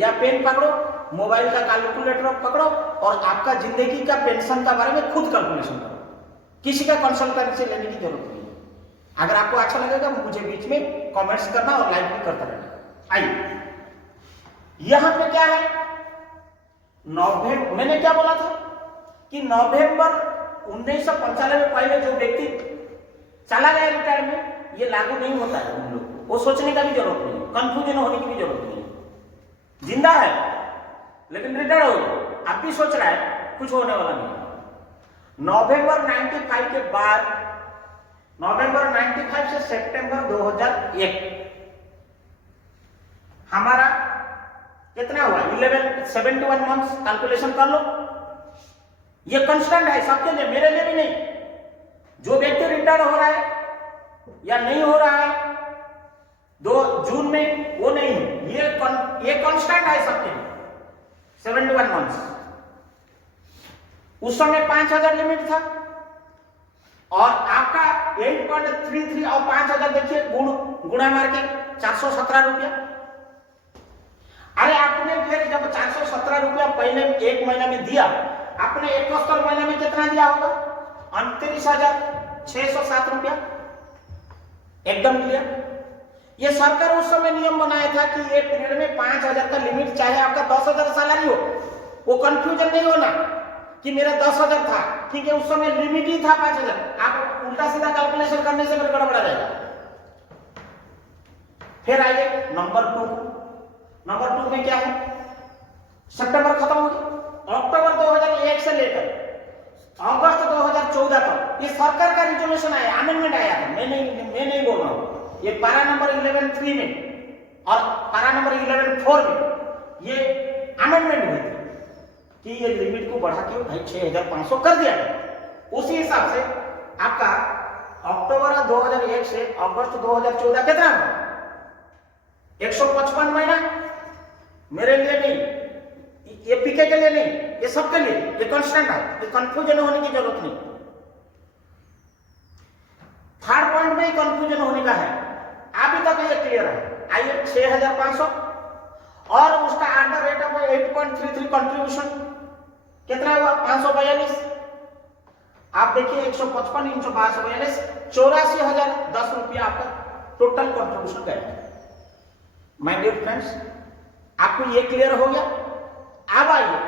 या पेन पकड़ो, मोबाइल का कैलकुलेटर पकड़ो और आपका जिंदगी का पेंशन का बारे में खुद कैलकुलेशन करो। किसी का कंसल्टेंसी लेने की जरूरत नहीं है। अगर आपको अच्छा लगेगा मुझे बीच में कमेंट्स करना और लाइक भी करता रहना। आइए, यहां पे क्या है, नवंबर, मैंने क्या बोला था कि नवंबर 1995 में पहले जो व्यक्ति चला गया रिटायर में, ये लागू नहीं होता है। उन लोग वो सोचने का भी जरूरत नहीं है, कंफ्यूजन होने की भी जरूरत नहीं है। जिंदा है लेकिन रिटायर हो गया, अब भी सोच रहा है, कुछ होने वाला नहीं है। नवंबर 95 के बाद, नवंबर 95 से सितंबर 2001 हमारा कितना हुआ, 1171 मंथ्स। कैलकुलेशन कर लो, ये कांस्टेंट है सबके लिए, मेरे लिए भी नहीं। जो व्यक्ति रिटायर हो रहा है या नहीं हो रहा है 2 जून में, वो नहीं, ये कांस्टेंट है सबके लिए, 71 मंथ्स। उस समय 5000 लिमिट था और आपका 8.33 और 5000 देखिए गुणा मार के 417 रुपया। अरे आपने फिर जब 417 रुपया पहले एक महीना में दिया, आपने 71 महीना में कितना दिया होगा? 29,607 रुपया। एकदम क्लियर। ये सरकार उस समय नियम बनाया था कि एक पीरियड में 5,000 का लिमिट, चाहे आपका 10,000 सैलरी हो, वो कंफ्यूजन नहीं होना कि मेरा 10,000 था, ठीक है, उस समय लिमिट ही था 5,000। आप उल्टा सीधा कैलकुलेशन करने से फिर गड़बड़ा जाएगा। फिर आइए नंबर 2। नंबर 2 में क्या है? सितंबर खत्म हो गया, अक्टूबर 2001 से लेकर अगस्त 2014 तक ये सरकार का रिजोल्यूशन आया, अमेंडमेंट आया था। मैं नहीं बोल रहा हूं, ये पारा नंबर 11(3) में और पारा नंबर 11(4) में ये अमेंडमेंट हुई थी कि ये लिमिट को बढ़ा के भाई 6,500 कर दिया गया। उसी हिसाब से आपका अक्टूबर 2001 से अगस्त 2014 कितना हुआ? 155 महीना। मेरे लिए नहीं, ये पीके के लिए नहीं, ये सबके लिए, ये कांस्टेंट है, ये कंफ्यूजन होने की जरूरत नहीं। थर्ड पॉइंट में कंफ्यूजन होने का है, अभी तक ये क्लियर है। आइए 6,500 और उसका अंडर रेट ऑफ 8.33 कंट्रीब्यूशन कितना हुआ? 542। आप देखिए 155 × 542 84,010 रुपया आपका टोटल कंट्रीब्यूशन गया। माय डियर फ्रेंड्स, आपको ये क्लियर हो गया? अब आइए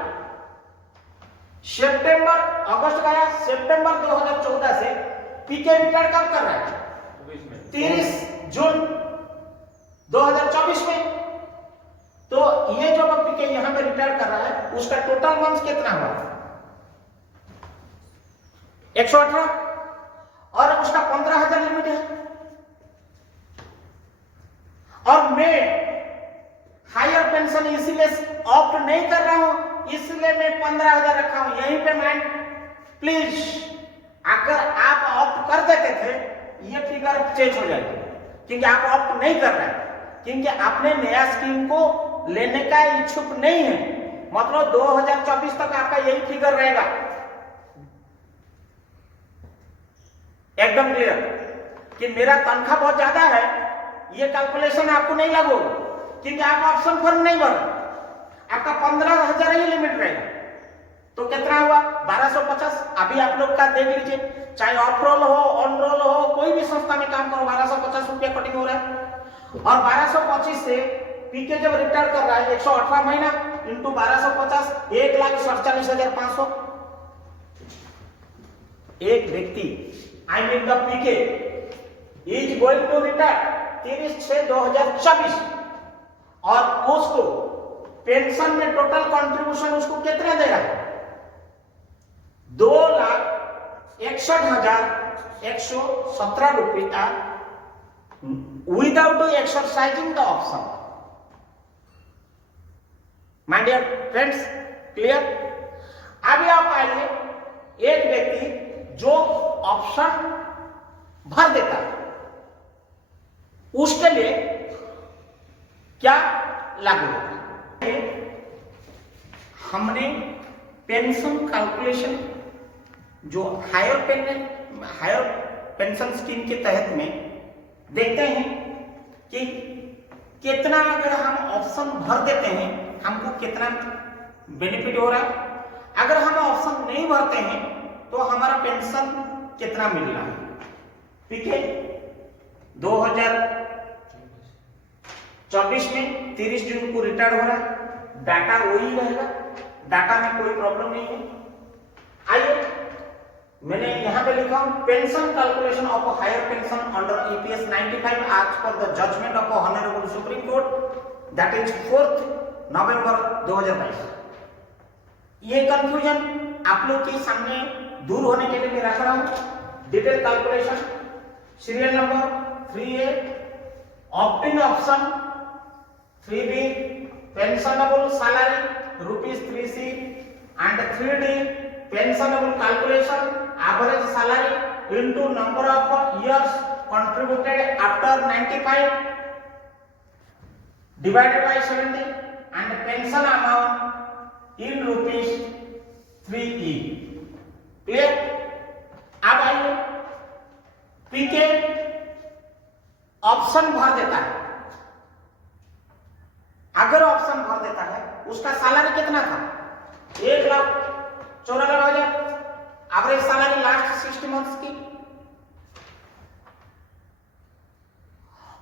सितंबर, अगस्त गया, सितंबर 2014 से पीके रिटायर कब कर रहा है? 30 जून 2024 में। तो ये जो पीके यहां पे रिटायर कर रहा है, उसका टोटल मंथ कितना हुआ? 118 और उसका 15,000 लिमिट है। और मैं हायर पेंशन इसीलिए ऑप्ट नहीं कर रहा हूं, इसलिए मैं 15,000 रखा हूं। यहीं पे मैं प्लीज, अगर आप ऑप्ट कर देते थे ये फिगर चेंज हो जाएगी, क्योंकि आप ऑप्ट नहीं कर रहे हैं, क्योंकि आपने नया स्कीम को लेने का इच्छुक नहीं है। मतलब 2024 तक आपका यही फिगर रहेगा। एकदम क्लियर कि मेरा तनख्वाह बहुत ज्यादा है, ये कैलकुलेशन आपको नहीं लागू, क्योंकि आप ऑप्शन फॉर्म नहीं भर, आपका 15,000 ही लिमिट रहेगा। तो कितना हुआ? 1250। अभी आप लोग का देख लीजिए, चाहे ऑफ रोल हो, ऑन रोल हो, कोई भी संस्था में काम करो, 1250 रुपया कटिंग हो रहा है। और 1225 से पीके जब रिटायर कर रहा है 118 महीना इंटू 1250, 1,47,500। एक व्यक्ति, I mean the PK, is going to retire 30/6/2024 और उसको पेंशन में टोटल कंट्रीब्यूशन उसको कितना दे रहा है? 2,61,117 रुपया without exercising the option. My dear friends, clear? अभी आप आइए, एक व्यक्ति जो ऑप्शन भर देता है उसके लिए क्या लागू होगा? हमने पेंशन कैलकुलेशन जो हायर पेंशन स्कीम के तहत में देखते हैं कि कितना अगर हम ऑप्शन भर देते हैं हमको कितना बेनिफिट हो रहा है, अगर हम ऑप्शन नहीं भरते हैं तो हमारा पेंशन कितना मिल रहा है। ठीक है, 2024 में 30 जून को रिटायर हो रहा है, डाटा वही रहेगा, डाटा में कोई प्रॉब्लम नहीं है। आइए, मैंने यहां पे लिखा हूं pension calculation of higher pension under EPS 95 आज पर the judgment of honourable supreme court that is 4 November 2022। ये कंफ्यूजन आप लोग के सामने दूर होने के लिए मैं रख रहा हूं। Detail calculation serial number 3A opting option, 3B pensionable salary ₹3C and 3D pensionable calculation average salary into number of years contributed after 95 divided by 70 and pension amount in ₹3E। Clear? अब आइए, पीके option भर देता है अगर option भर देता है उसका सैलरी कितना था 1,94,000 एवरेज सैलरी लास्ट 60 मंथ्स की।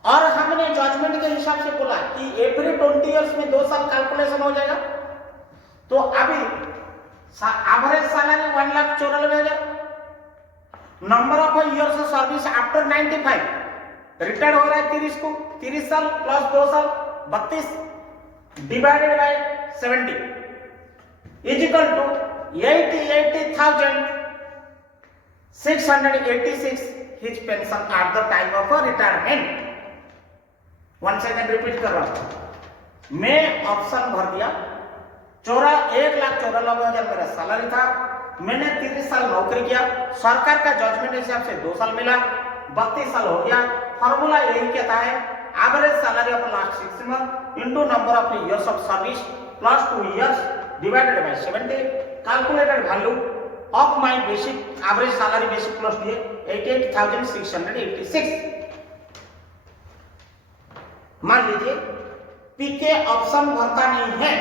और हमने जजमेंट के हिसाब से बोला कि एवरी 20 इयर्स में 2 साल कैलकुलेशन हो जाएगा, तो अभी average salary 1,94,000, number of years of service after 95, retired हो रहा है 30 को, 30 साल प्लस 2 साल 32 divided by 70 is equal to 80,686 his pension at the time of retirement. One second repeat कर रहा हूं, मैं ऑप्शन भर दिया 1,94,000 मेरा सैलरी था, मैंने 30 साल नौकरी किया, सरकार का जजमेंट हिसाब से 2 साल मिला, 32 साल हो गया। फॉर्मूला यही कहता है average salary of last 6 month into number of years of service plus 2 years divided by 70, calculated value of my basic average salary basic plus दिए 88,686। मान लीजिए पीके ऑप्शन भरता नहीं है,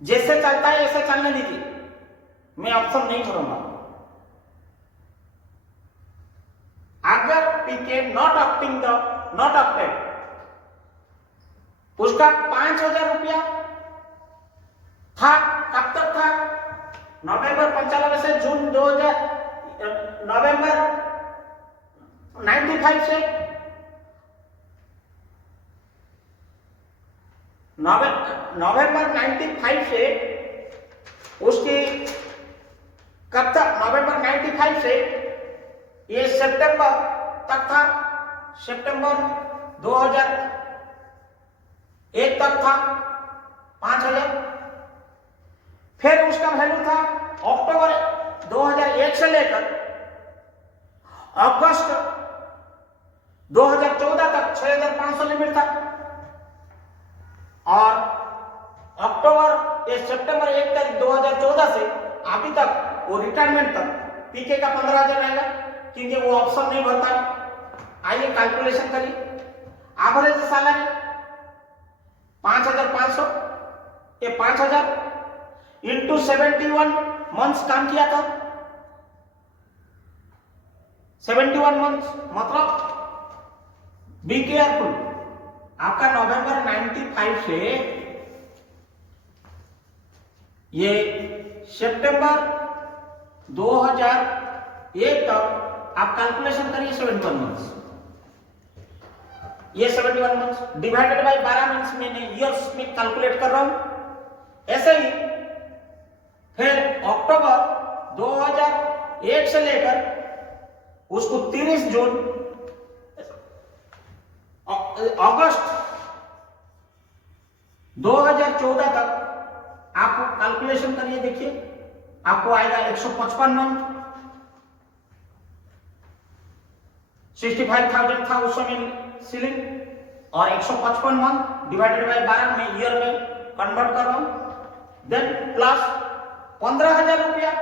जैसे चलता है ऐसे चलने दीजिए, मैं ऑप्शन नहीं भरूंगा। अगर पीके नॉट ऑप्टेड उसका 5,000 रुपया था, कब तक था नवंबर 95 से जून 2000, नवंबर 95 से नवंबर 95 से उसकी कब तक, नवंबर 95 से ये सितंबर तक था, सितंबर 2001 तक था 5,000। फिर उसका वैल्यू था अक्टूबर 2001 से लेकर अगस्त 2014 तक 6,500 लिमिट था, और अक्टूबर या सितंबर 1 तारीख 2014 से अभी तक वो रिटायरमेंट तक पीके का 15,000 रहेगा, क्योंकि वो ऑप्शन नहीं भरता। आइए कैलकुलेशन करिए, एवरेज सैलरी 5,500, ये 5,000 इंटू 71 मंथ्स काम किया था, 71 मंथ्स मतलब बी केयरफुल, आपका नवंबर 95 से ये सितंबर 2001 तक आप कैलकुलेशन करिए 71 मंथ्स, ये 71 मंथ्स डिवाइडेड बाय 12 मंथ्स मैंने ईयर्स में कैलकुलेट कर रहा हूं। ऐसे ही फिर अक्टूबर 2001 से लेकर उसको 30 जून अगस्त 2014 तक आप कैलकुलेशन करिए, देखिए आपको आएगा 155 मंथ, 65,000 था उस समय सीलिंग, और 155 मंथ डिवाइडेड बाय 12 में ईयर में कन्वर्ट कर रहा हूं, देन प्लस 15,000 रुपया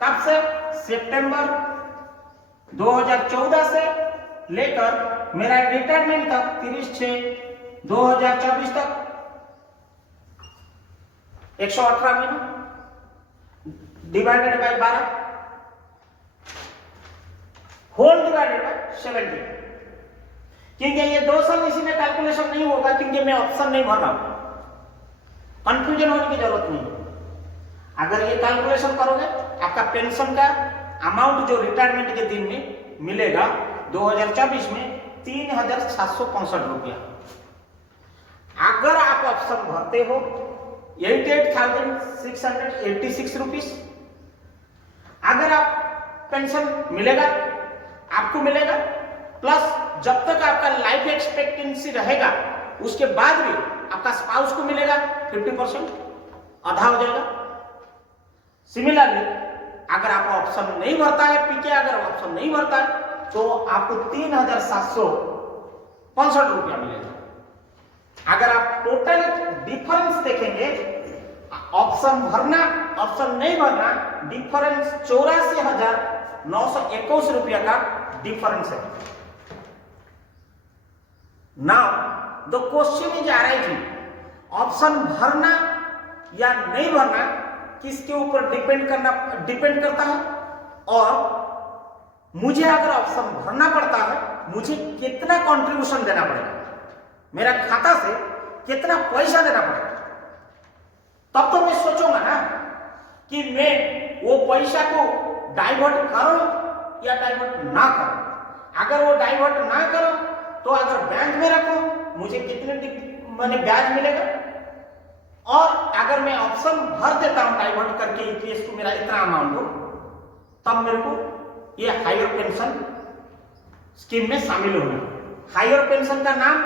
कब से, सितंबर 2014 से लेकर मेरा रिटायरमेंट तक 30/6/2024 तक 118 महीना divided by 12 whole divided by 70, क्योंकि ये 2 साल इसी में कैलकुलेशन नहीं होगा, क्योंकि मैं ऑप्शन नहीं भर रहा हूं, कंफ्यूजन होने की जरूरत नहीं। अगर ये कैलकुलेशन करोगे आपका पेंशन का अमाउंट जो रिटायरमेंट के दिन में मिलेगा 2024 में 3,765 रुपया। अगर आप ऑप्शन भरते हो 88,686 रुपीस, अगर आप पेंशन मिलेगा आपको मिलेगा, प्लस जब तक आपका लाइफ एक्सपेक्टेंसी रहेगा उसके बाद भी आपका स्पाउस को मिलेगा 50%, आधा हो जाएगा। सिमिलरली अगर आप ऑप्शन नहीं भरता है पीके, अगर ऑप्शन नहीं भरता है तो आपको 3,765 रुपया मिलेगा। अगर आप टोटल डिफरेंस देखेंगे, ऑप्शन भरना ऑप्शन नहीं भरना, डिफरेंस 84,921 रुपया का डिफरेंस है। Now the question is arising, option भरना या नहीं भरना किसके ऊपर डिपेंड करता है, और मुझे अगर ऑप्शन भरना पड़ता है मुझे कितना कंट्रीब्यूशन देना पड़ेगा, मेरा खाता से कितना पैसा देना पड़ेगा। तब तो मैं सोचूंगा ना कि मैं वो पैसा को डाइवर्ट करूं या डाइवर्ट ना करूं। अगर वो डाइवर्ट ना करो तो अगर बैंक में रखो मुझे कितने ब्याज मिलेगा, और अगर मैं ऑप्शन भर देता हूं डाइवर्ट करके ईपीएस को मेरा इतना अमाउंट हो, तब मेरे को ये हायर पेंशन स्कीम में शामिल होना। हायर पेंशन का नाम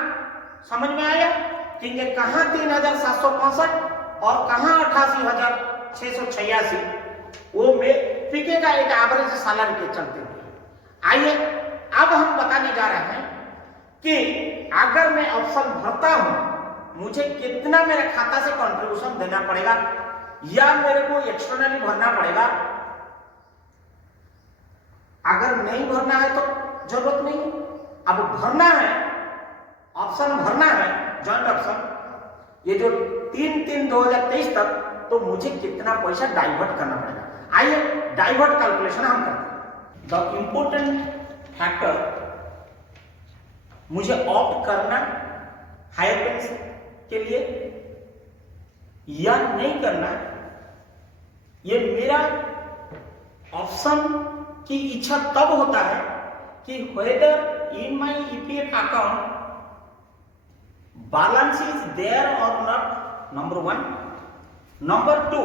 समझ में आया कि ये कहां 3,765 और कहां 88,686, वो में पीके का एक एवरेज सैलरी के चलते हुए। आइए अब हम बताने जा रहे हैं कि अगर मैं ऑप्शन भरता हूं मुझे कितना मेरे खाता से कंट्रीब्यूशन देना पड़ेगा, या मेरे को एक्सटर्नली भरना पड़ेगा। अगर नहीं भरना है तो जरूरत नहीं, अब भरना है, ऑप्शन भरना है जॉइंट ऑप्शन, ये जो 3/3/2023 तक, तो मुझे कितना पैसा डाइवर्ट करना पड़ेगा। आइए डाइवर्ट कैलकुलेशन हम करते हैं। द इंपोर्टेंट फैक्टर, मुझे ऑप्ट करना हायर पेंशन के लिए या नहीं करना, ये मेरा ऑप्शन की इच्छा तब होता है कि whether in my EPF account balance is there or not, number 1। Number 2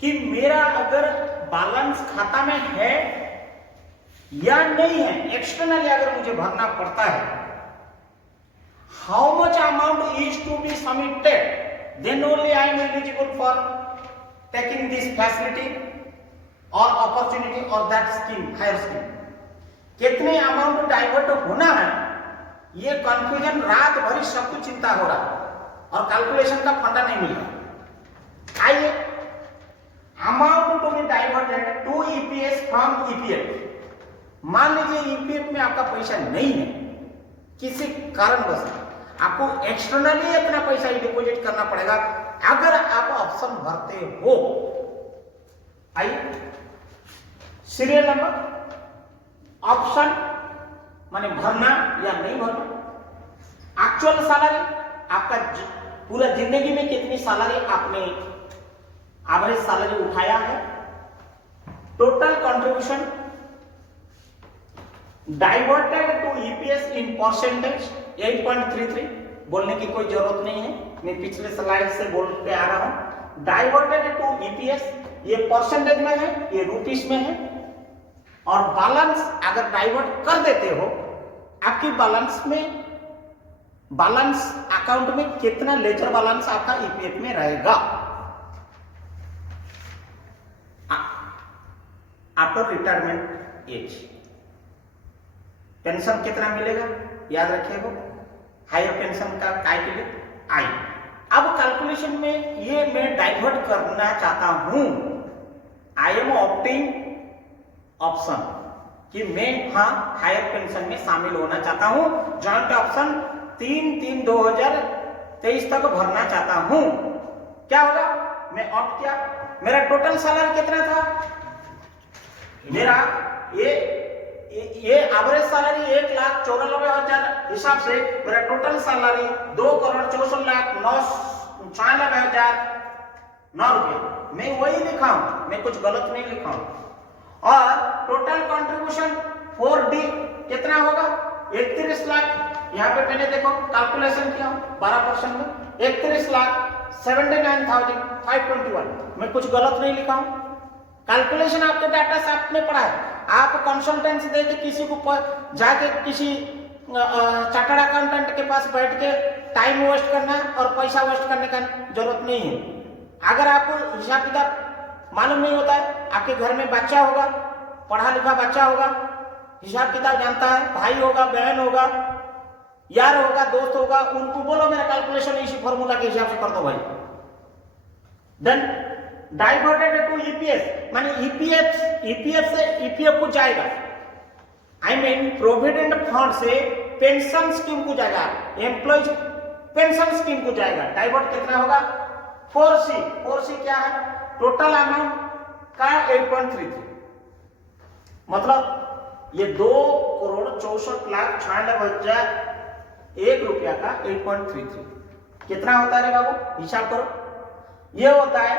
कि मेरा अगर बैलेंस खाता में है या नहीं है, एक्सटर्नली अगर मुझे भरना पड़ता है, how much amount is to be submitted, then only I am eligible for taking this facility और अपॉर्चुनिटी और दैट स्कीम, हायर स्कीम। कितने अमाउंट डाइवर्ट होना है, ये कंफ्यूजन रात भर सबको चिंता हो रहा है और कैलकुलेशन का फंडा नहीं मिल रहा। आइए, amount to be diverted to EPS from EPF. मान लीजिए ईपीएफ में आपका पैसा नहीं है, किसी कारणवश आपको एक्सटर्नली इतना पैसा ही डिपॉजिट करना पड़ेगा अगर आप ऑप्शन भरते हो। आइए, सीरियल नंबर, ऑप्शन माने भरना या नहीं भरना, एक्चुअल सैलरी, आपका पूरा जिंदगी में कितनी सैलरी आपने एवरेज सैलरी उठाया है, total contribution diverted to EPS in percentage 8.33, बोलने की कोई जरूरत नहीं है, मैं पिछले स्लाइड से बोलते आ रहा हूं। डाइवर्टेड टू ईपीएस, ये परसेंटेज में है, ये रुपीस में है, और बैलेंस अगर डाइवर्ट कर देते हो, आपकी बैलेंस में, बैलेंस अकाउंट में कितना लेजर बैलेंस आपका ईपीएफ में रहेगा आफ्टर रिटायरमेंट एज। पेंशन कितना मिलेगा याद रखिएगा, हायर पेंशन का काय के लिए आई। अब कैलकुलेशन में ये मैं डाइवर्ट करना चाहता हूं, आई एम ऑप्टिंग ऑप्शन कि मैं हाँ हायर पेंशन में शामिल होना चाहता हूं, जॉइंट ऑप्शन 3/3/2023 तक भरना चाहता हूं। क्या होगा, मैं ऑप्ट किया, मेरा टोटल सैलरी कितना था, मेरा ये एवरेज सैलरी 1,94,000 हिसाब से मेरा टोटल सैलरी 2,64,96,9 रुपये। मैं वही लिखा हूं, मैं कुछ गलत नहीं लिखा हूं। और टोटल कंट्रीब्यूशन 4D कितना होगा, 31 लाख। यहाँ पे मैंने देखो कैलकुलेशन किया 12% में 31,79,521। मैं कुछ गलत नहीं लिखा हूं, कैलकुलेशन आपके डाटा से आपने पढ़ा है। आप कंसल्टेंसी देके किसी को जाके किसी चार्टर्ड अकाउंटेंट के पास बैठ के टाइम वेस्ट करना और पैसा वेस्ट करने का जरूरत नहीं है। अगर आपको हिसाब किताब मालूम नहीं होता है, आपके घर में बच्चा होगा, पढ़ा लिखा बच्चा होगा, हिसाब किताब जानता है, भाई होगा, बहन होगा, यार होगा, दोस्त होगा, उनको बोलो मेरा कैलकुलेशन इसी फॉर्मूला के हिसाब से कर दो भाई। देन डाइवर्टेड टू ईपीएस, माने ईपीएफ से ईपीएफ को जाएगा, आई मीन प्रोविडेंट फंड से पेंशन स्कीम को जाएगा, एम्प्लॉयज पेंशन स्कीम को जाएगा। डाइवर्ट कितना होगा 4C। 4C क्या है, टोटल अमाउंट का 8.33, मतलब ये 2,64,96,01 का 8.33 कितना होता है रे बाबू, हिसाब करो। ये होता है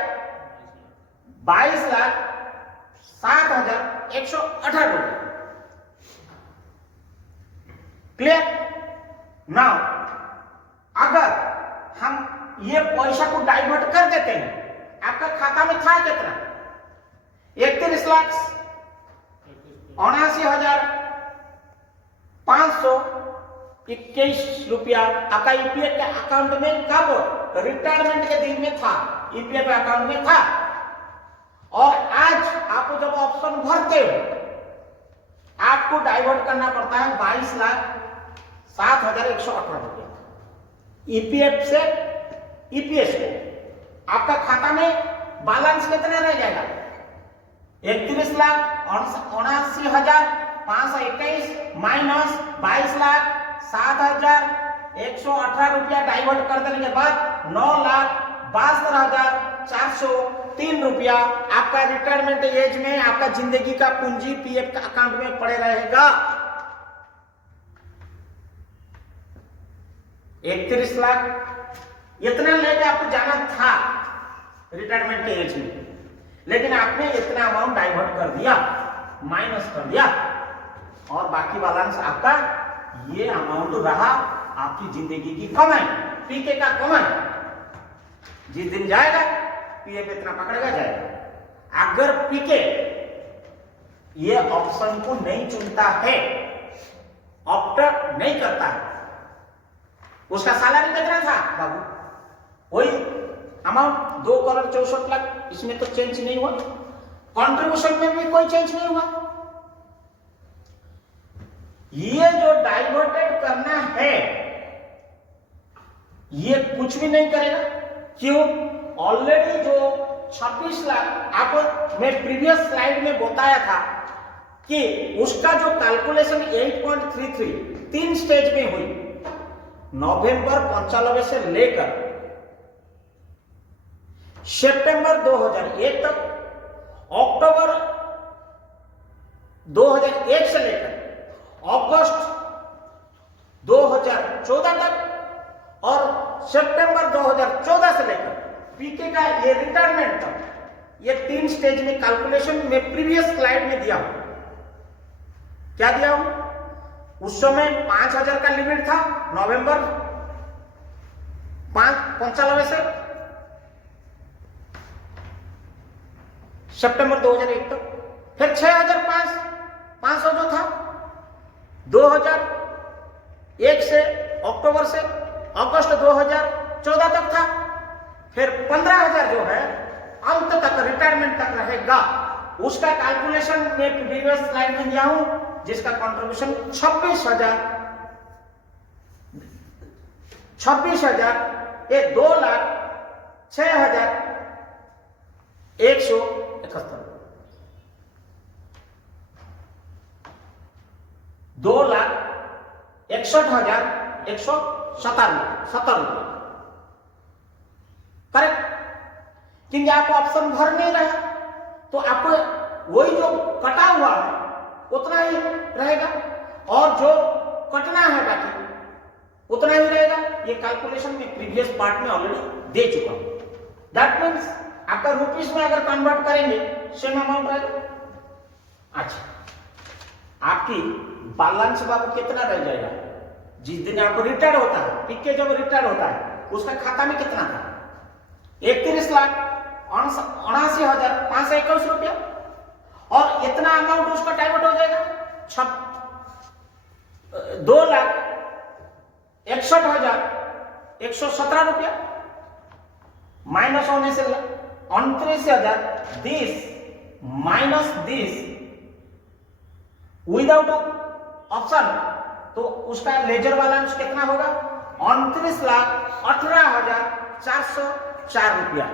22,07,118 रुपये। क्लियर। नाउ अगर हम ये पैसा को डाइवर्ट कर देते हैं, आपका खाता में था कितना 31,79,521 रुपया आपका ईपीएफ के अकाउंट में कब रिटायरमेंट के दिन में था, ईपीएफ अकाउंट में था। और आज आप जब ऑप्शन भरते हो आपको डाइवर्ट करना पड़ता है 22,07,118 रुपया ईपीएफ से ईपीएस को। आपका खाता में बैलेंस कितना रह जाएगा 31,79,521 माइनस 22,07,118 रुपया डाइवर्ट कर देने के बाद 9,72,403 रुपया आपका रिटायरमेंट एज में आपका जिंदगी का पूंजी पीएफ का अकाउंट में पड़े रहेगा। 31 लाख इतना लेके आपको जाना था रिटायरमेंट के एज में, लेकिन आपने इतना अमाउंट डाइवर्ट कर दिया, माइनस कर दिया, और बाकी बैलेंस आपका ये अमाउंट रहा आपकी जिंदगी की कमाई, पीके का कमाई। जिस दिन जाएगा पीएफ इतना पकड़ेगा जाएगा। अगर पीके ये ऑप्शन को नहीं चुनता है, ऑप्ट नहीं करता है, उसका सैलरी कितना था बाबू, वही अमाउंट 2,64,00,000, इसमें तो चेंज नहीं हुआ, कंट्रीब्यूशन में भी कोई चेंज नहीं हुआ। ये जो डाइवर्टेड करना है ये कुछ भी नहीं करेगा। क्यों, ऑलरेडी जो 26 लाख आप मैं प्रीवियस स्लाइड में बताया था कि उसका जो कैलकुलेशन 8.33 3 स्टेज में हुई, नवंबर 95 से लेकर सितंबर 2001 तक, अक्टूबर 2001 से लेकर अगस्त 2014 तक और सितंबर 2014 से लेकर पीके का ये रिटायरमेंट तक, ये 3 स्टेज में कैलकुलेशन में प्रीवियस स्लाइड में दिया हूं। क्या दिया हूं, उस समय 5,000 का लिमिट था नवंबर 95 से सितंबर 2001 तक, फिर 6,500 जो था 2001 से अक्टूबर से अगस्त 2014 तक था, फिर 15,000 जो है अंत तक रिटायरमेंट तक रहेगा। उसका कैलकुलेशन में प्रीवियस स्लाइड में दिया हूं, जिसका कंट्रीब्यूशन 26,000 ये 2,06,171 2,61,170 करेक्ट। क्योंकि आप ऑप्शन भर नहीं रहे तो आपको वही जो कटा हुआ है उतना ही रहेगा, और जो कटना है बाकी उतना ही रहेगा। ये कैलकुलेशन में प्रीवियस पार्ट में ऑलरेडी दे चुका हूं। दैट मीन्स आपका रुपीस में अगर कन्वर्ट करेंगे सेम अमाउंट रहेगा। अच्छा, आपकी बैलेंस बाबू कितना रह जाएगा जिस दिन आपको रिटायर होता है, पीके जब रिटायर होता है उसका खाता में कितना था 31,79,521 रुपया, और इतना अमाउंट उसका डाइवर्ट हो जाएगा 2,61,117 रुपया, माइनस होने से 29,000 this minus this without option, तो उसका लेजर बैलेंस कितना होगा 29,18,404 रुपया।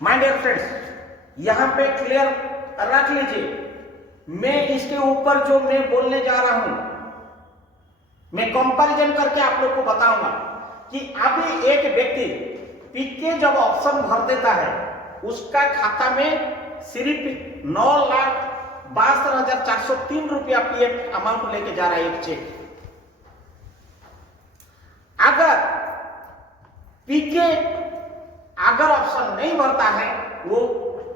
माय डियर फ्रेंड्स, यहां पे क्लियर रख लीजिए, मैं इसके ऊपर जो मैं बोलने जा रहा हूं मैं कंपैरिजन करके आप लोग को बताऊंगा कि अभी एक व्यक्ति पीके जब ऑप्शन भर देता है उसका खाता में सिर्फ 9,72,403 रुपया पीएफ अमाउंट लेके जा रहा है एक चेक। अगर पीके अगर ऑप्शन नहीं भरता है वो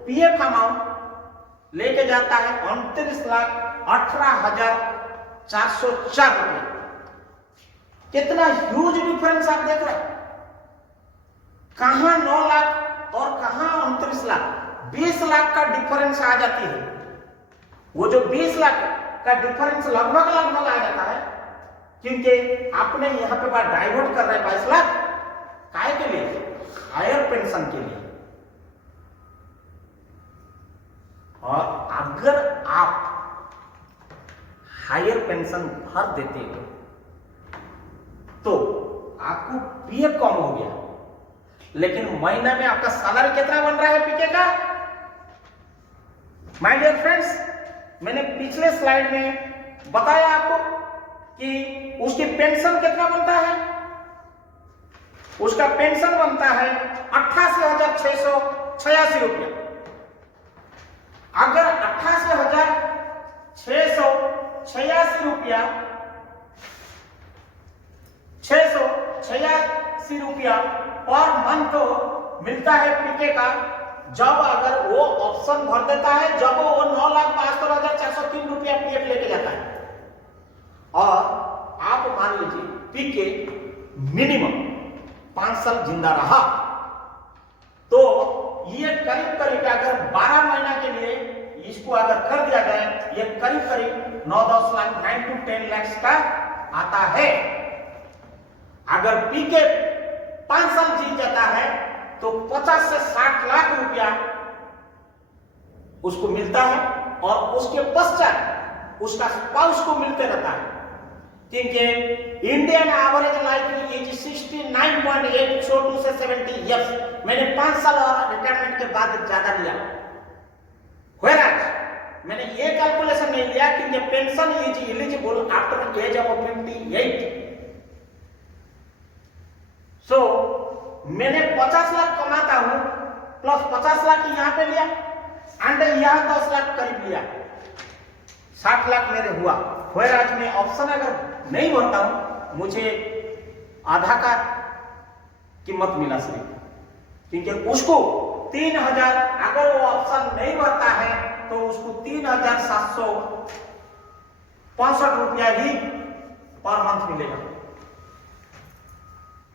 पीएफ अमाउंट लेके जाता है 29,18,404 रुपये। कितना ह्यूज डिफरेंस आप देख रहे हैं, कहां 9 लाख और कहां 29 लाख, 20 लाख का डिफरेंस आ जाती है। वो जो 20 लाख का डिफरेंस लगभग आ जाता है क्योंकि आपने यहां पे बात डाइवर्ट कर रहे हैं 22 लाख काय के लिए, हायर पेंशन के लिए। और अगर आप हायर पेंशन भर देते हो तो आपको पीएफ कम हो गया, लेकिन महीना में आपका सैलरी कितना बन रहा है पीके का। माय डियर फ्रेंड्स, मैंने पिछले स्लाइड में बताया आपको कि उसकी पेंशन कितना बनता है। उसका पेंशन बनता है 88,686 रुपया। अगर 88,686 रुपया 686 रुपया पर मंथ मिलता है पीके का, जब अगर वो ऑप्शन भर देता है, जब वो 9,72,403 रुपया पीएफ लेके जाता है। और आप मान लीजिए पीके मिनिमम 5 साल जिंदा रहा तो ये करीब अगर 12 महीना के लिए इसको अगर कर दिया जाए, ये करीब 9-10 लाख 9 to 10 लाख का आता है। अगर पीके 5 साल जी जाता है तो 50 से 60 लाख रुपया उसको मिलता है और उसके पश्चात उसका स्पाउस को मिलते रहता है, क्योंकि इंडियन एवरेज लाइफ एज 69.8 से 70 इयर्स। मैंने 5 साल और रिटायरमेंट के बाद ज्यादा लिया, मैंने ये कैलकुलेशन नहीं लिया क्योंकि pension is eligible after age of 58। So मैंने 50 लाख कमाता हूं प्लस 50 लाख यहां पे लिया एंड यहां 10 लाख करीब लिया, 60 लाख मेरे हुआ। आज में ऑप्शन अगर नहीं भरता हूं मुझे आधा का कीमत मिला सिर्फ, क्योंकि उसको 3,000 अगर वो ऑप्शन नहीं भरता है तो उसको 3,765 रुपया ही पर मंथ मिलेगा।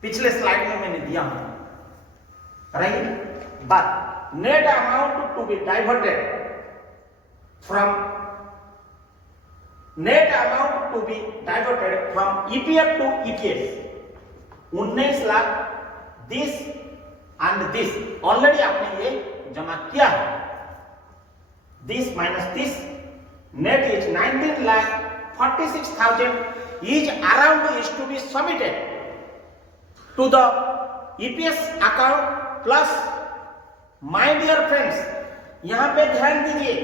पिछले स्लाइड में मैंने दिया हूं, right. But net amount to be diverted from EPF to EPS 19 lakh this and this already आपने ये जमा किया है। This minus this net is 19,46,000 is around is to be submitted to the EPS account plus my dear friends, यहां पे ध्यान दीजिए,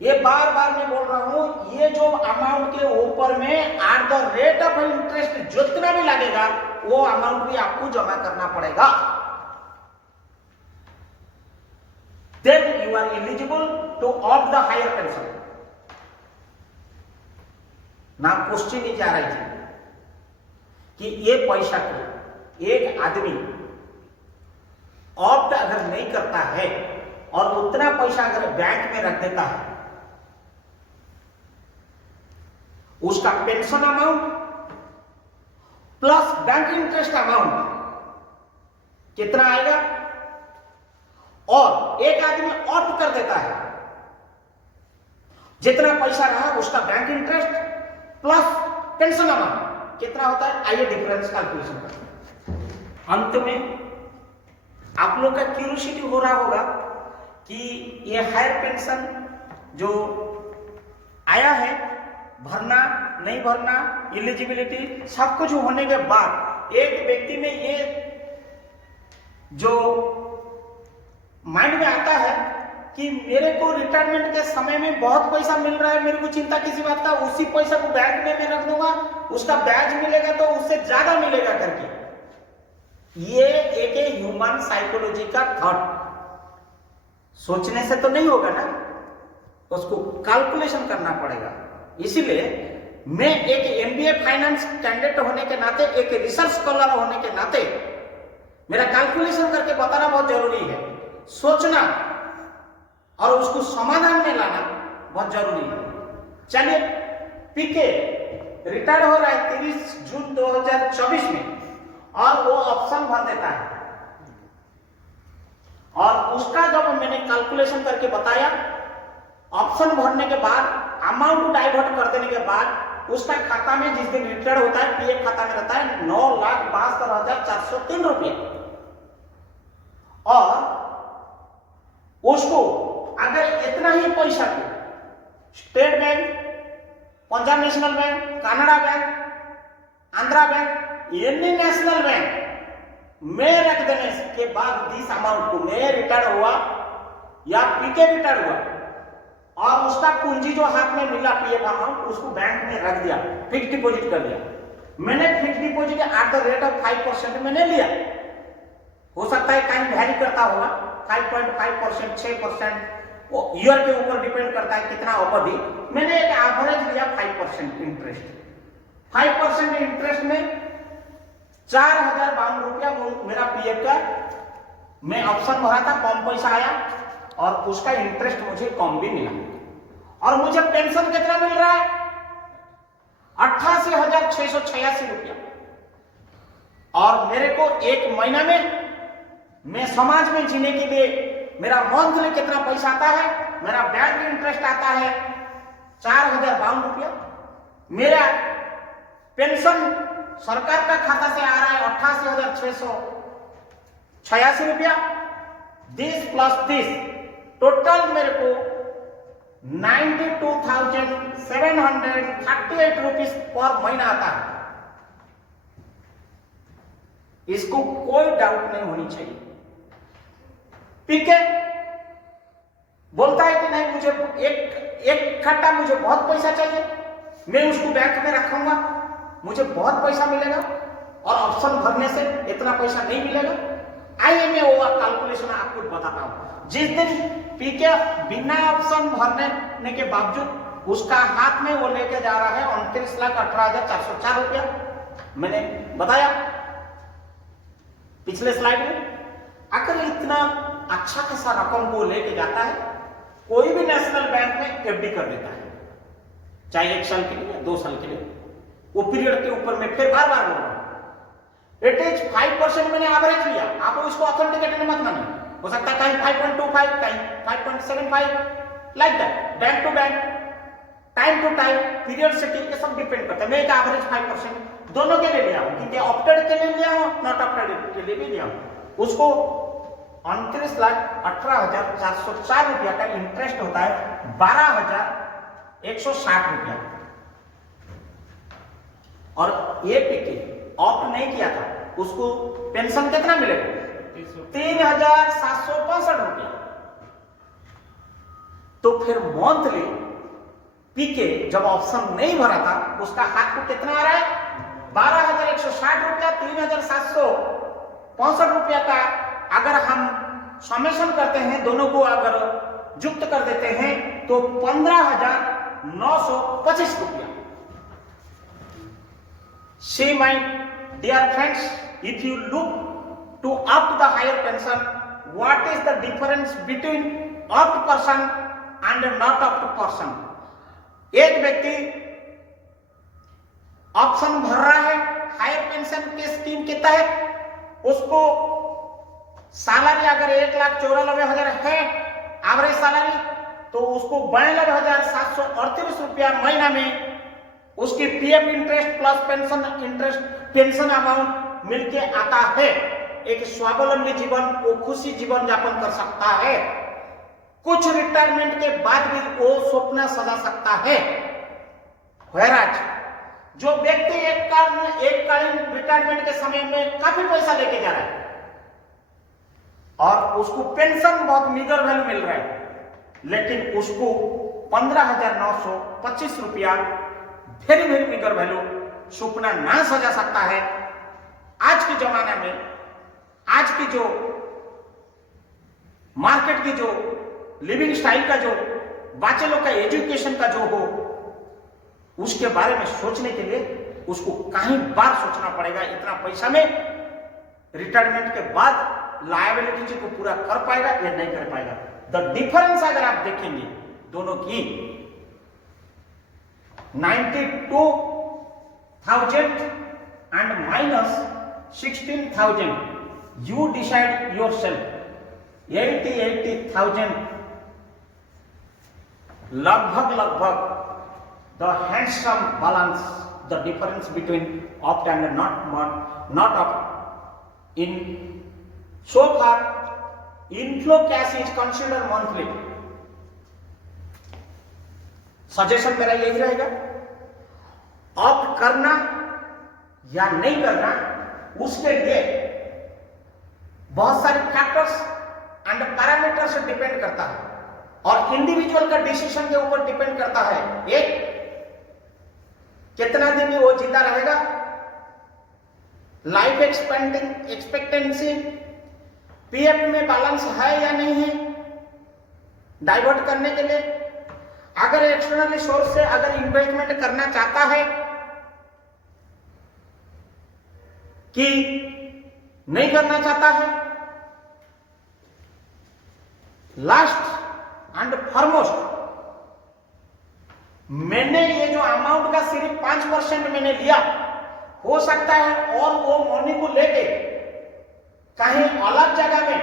ये बार बार मैं बोल रहा हूं, ये जो अमाउंट के ऊपर में at the rate of interest जितना भी लगेगा वो अमाउंट भी आपको जमा करना पड़ेगा। Then you are eligible to opt the higher pension। ना क्वेश्चन ही जा रही थी कि ये पैसा को एक आदमी ऑप्ट अगर नहीं करता है और उतना पैसा अगर बैंक में रख देता है, उसका pension amount plus bank interest amount कितना आएगा। और एक आदमी ऑप्ट कर देता है, जितना पैसा रहा उसका bank interest plus pension amount कितना होता है, आइए डिफरेंस कैलकुलेशन करते हैं। अंत में आप लोग का क्यूरियोसिटी हो रहा होगा कि ये हायर पेंशन जो आया है, भरना नहीं भरना, एलिजिबिलिटी सब कुछ होने के बाद एक व्यक्ति में ये जो माइंड में आता है कि मेरे को रिटायरमेंट के समय में बहुत पैसा मिल रहा है, मेरे को चिंता किसी बात का, उसी पैसा को बैंक में मैं रख दूंगा, उसका ब्याज मिलेगा तो उससे ज्यादा मिलेगा करके। ये एक ह्यूमन साइकोलॉजी का थॉट, सोचने से तो नहीं होगा ना, उसको कैलकुलेशन करना पड़ेगा। इसीलिए मैं एक एमबीए फाइनेंस कैंडिडेट होने के नाते, एक रिसर्च स्कॉलर होने के नाते मेरा कैलकुलेशन करके बताना बहुत जरूरी है। सोचना और उसको समाधान में लाना बहुत जरूरी है। चलिए, पीके रिटायर्ड हो रहा है 30 जून 2024 में और वो ऑप्शन भर देता है, और उसका जब मैंने कैलकुलेशन करके बताया, ऑप्शन भरने के बाद अमाउंट डाइवर्ट कर देने के बाद उसका खाता में जिस दिन रिटायर्ड होता है पीएफ खाता में रहता है 9,72,403 रुपये। और उसको अगर इतना ही पैसा को state bank, Punjab national bank, Canada bank, Andhra bank, any national bank में रख देने के बाद जिस अमाउंट को मैं रिटायर्ड हुआ या पीके रिटायर्ड हुआ और उसका पूंजी जो हाथ में मिला पीएफ अमाउंट, उसको बैंक में रख दिया, फिक्स डिपॉजिट कर दिया। मैंने fix deposit at the rate of 5% मैंने लिया, हो सकता है कहीं वैरी करता होगा, 5.5%, 6%, वो ईयर के ऊपर डिपेंड करता है कितना अवधि। मैंने एक एवरेज लिया 5% इंटरेस्ट। 5% इंटरेस्ट में 4,052 रुपया मेरा पीएफ का मैं ऑप्शन भरा था, कम पैसा आया और उसका इंटरेस्ट मुझे कम भी मिला। और मुझे पेंशन कितना मिल रहा है? 88,686 रुपया। और मेरे को एक महीना में मैं समाज में जीने के लिए मेरा मंथली कितना पैसा आता है? मेरा बैंक इंटरेस्ट आता है 4,052 रुपया। मेरा पेंशन सरकार का खाता से आ रहा है 88,686 रुपया। 10 प्लस 10 टोटल मेरे को 92,738 रुपीज पर महीना आता है। इसको कोई डाउट नहीं होनी चाहिए। पीके बोलता है कि नहीं, मुझे एक खट्टा मुझे बहुत पैसा चाहिए, मैं उसको बैंक में रखूंगा, मुझे बहुत पैसा मिलेगा और ऑप्शन भरने से इतना पैसा नहीं मिलेगा। आइए मैं वो कैलकुलेशन आपको बताता हूं। जिस दिन पीके बिना ऑप्शन भरने के बावजूद उसका हाथ में वो लेके जा रहा है 29,18,404 रुपया, मैंने बताया पिछले स्लाइड में। अगर इतना अच्छा खासा रकम को लेके जाता है, कोई भी नेशनल बैंक में एफडी कर देता है, चाहे 1 साल के लिए या 2 साल के लिए। वो पीरियड के ऊपर में फिर बार बार बोल रहा हूं, इट इज 5% मैंने एवरेज लिया। आप इसको ऑथेंटिकेटेड मत मानिए, हो सकता है कहीं 5.25, कहीं 5.75, like that, bank to bank, time to time, period से ये सब डिपेंड करता है। मैं एक एवरेज 5% दोनों के लिए लिया हूं, क्योंकि ऑप्टेड के लिए लिया हूं, नॉट ऑप्टेड के लिए भी लिया हूं। उसको 29,18,404 रुपया का इंटरेस्ट होता है 12,160 रुपया। और ये पीके ऑप्ट नहीं किया था, उसको पेंशन कितना मिलेगा? 3,765 रुपया। तो फिर मंथली पीके जब ऑप्शन नहीं भरा था, उसका हाथ को कितना आ रहा है? 12,160 रुपया। 3,765 रुपया का अगर हम समेशन करते हैं, दोनों को अगर युक्त कर देते हैं तो 15,925 रुपया। See my dear friends, if you look to opt the higher pension, what is the difference between opt person and not opt person? एक व्यक्ति ऑप्शन भर रहा है हायर पेंशन के स्कीम के तहत, उसको सैलरी अगर 1,94,000 है एवरेज सैलरी, तो उसको 92,738 रुपया महीना में उसकी PF interest plus pension interest pension amount मिलके आता है। एक स्वावलंबी जीवन, वो खुशी जीवन यापन कर सकता है। कुछ रिटायरमेंट के बाद भी वो स्वप्न सजा सकता है। वैराज जो व्यक्ति एक कालीन रिटायरमेंट के समय में काफी पैसा लेके जा रहा है और उसको पेंशन बहुत मीगर वैल्यू मिल रहा है, लेकिन उसको 15,925 रुपया वेरी वेरी बिगर वैल्यू सुपना ना सजा सकता है। आज के जमाने में आज की जो मार्केट की जो लिविंग स्टाइल का जो बच्चे लोग का एजुकेशन का जो हो उसके बारे में सोचने के लिए उसको कहीं बार सोचना पड़ेगा। इतना पैसा में रिटायरमेंट के बाद लायबिलिटी को पूरा कर पाएगा या नहीं कर पाएगा। द डिफरेंस अगर आप देखेंगे दोनों की 92,000 एंड -16,000 you decide yourself। 80,000 लगभग the handsome balance, the difference between opt and not opt in so far inflow cash is considered monthly। Suggestion मेरा यही रहेगा, ऑप्ट करना या नहीं करना उसके लिए बहुत सारे फैक्टर्स एंड पैरामीटर्स डिपेंड करता है और इंडिविजुअल का डिसीजन के ऊपर डिपेंड करता है। एक, कितना दिन वो जिंदा रहेगा, लाइफ एक्सपेक्टेंसी, पीएफ में बैलेंस है या नहीं है डाइवर्ट करने के लिए, अगर एक्सटर्नल सोर्स से अगर इन्वेस्टमेंट करना चाहता है कि नहीं करना चाहता है। लास्ट एंड फॉरमोस्ट, मैंने ये जो अमाउंट का सिर्फ 5% मैंने लिया, हो सकता है और वो मनी को लेके कहीं अलग जगह में,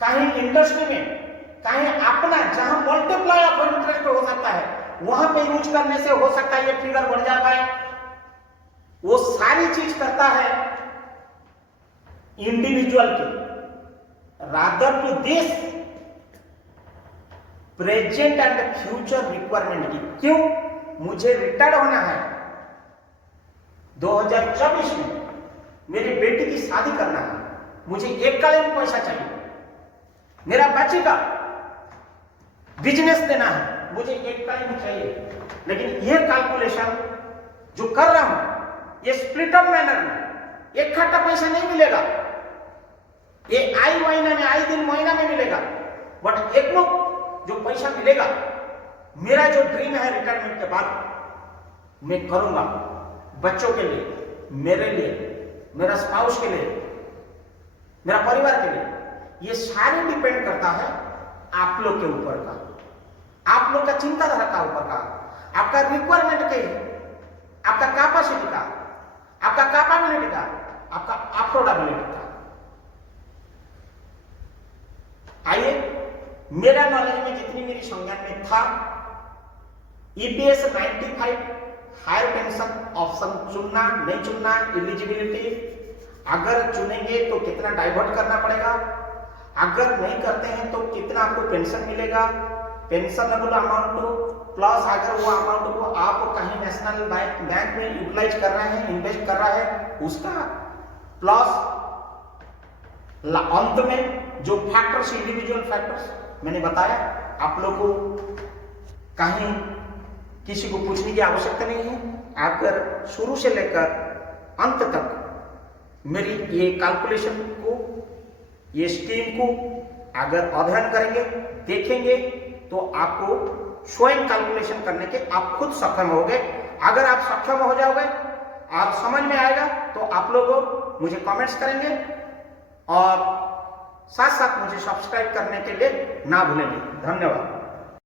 कहीं इंडस्ट्री में, कहीं अपना जहां मल्टीप्लाई ऑफ इंटरेस्ट हो सकता है वहां पे यूज करने से हो सकता है ये फिगर बढ़ जाता है। वो सारी चीज करता है इंडिविजुअल की, rather to this present and future requirement की। क्यों? मुझे रिटायर्ड होना है 2024 में, मेरी बेटी की शादी करना है, मुझे एककालीन पैसा चाहिए, मेरा बच्चे का बिजनेस देना है, मुझे एककालीन चाहिए। लेकिन ये कैलकुलेशन जो कर रहा हूं ये स्प्लिट अप मैनर में, इकट्ठा पैसा नहीं मिलेगा, ये आई महीना में, आई दिन महीना में मिलेगा, बट एक लोग जो पैसा मिलेगा, मेरा जो ड्रीम है रिटायरमेंट के बाद मैं करूंगा बच्चों के लिए, मेरे लिए, मेरा स्पाउस के लिए, मेरा परिवार के लिए। ये सारे डिपेंड करता है आप लोग के ऊपर का, आप लोग का चिंताधारा का ऊपर का, आपका रिक्वायरमेंट के, आपका कैपेसिटी का, आपका कैपेबिलिटी का, आपका अफोर्डेबिलिटी का। आइए, मेरा नॉलेज में जितनी मेरी संज्ञान में था, ईपीएस 95 हायर पेंशन ऑप्शन चुनना नहीं चुनना, एलिजिबिलिटी, अगर चुनेंगे तो कितना डाइवर्ट करना पड़ेगा, अगर नहीं करते हैं तो कितना आपको पेंशन मिलेगा, पेंशनेबल अमाउंट प्लस अगर वो अमाउंट को आप कहीं नेशनल बैंक में यूटिलाइज कर रहे हैं, इन्वेस्ट कर रहा है उसका, प्लस अंत में जो फैक्टर्स, इंडिविजुअल फैक्टर्स मैंने बताया, आप लोग को कहीं किसी को पूछने की आवश्यकता नहीं है। अगर शुरू से लेकर अंत तक मेरी ये कैलकुलेशन को, ये स्कीम को अगर अध्ययन करेंगे, देखेंगे, तो आपको स्वयं कैलकुलेशन करने के आप खुद सक्षम होगे। अगर आप सक्षम हो जाओगे, आप समझ में आएगा, तो आप लोग मुझे कमेंट्स करेंगे और साथ साथ मुझे सब्सक्राइब करने के लिए ना भूलेंगे। धन्यवाद।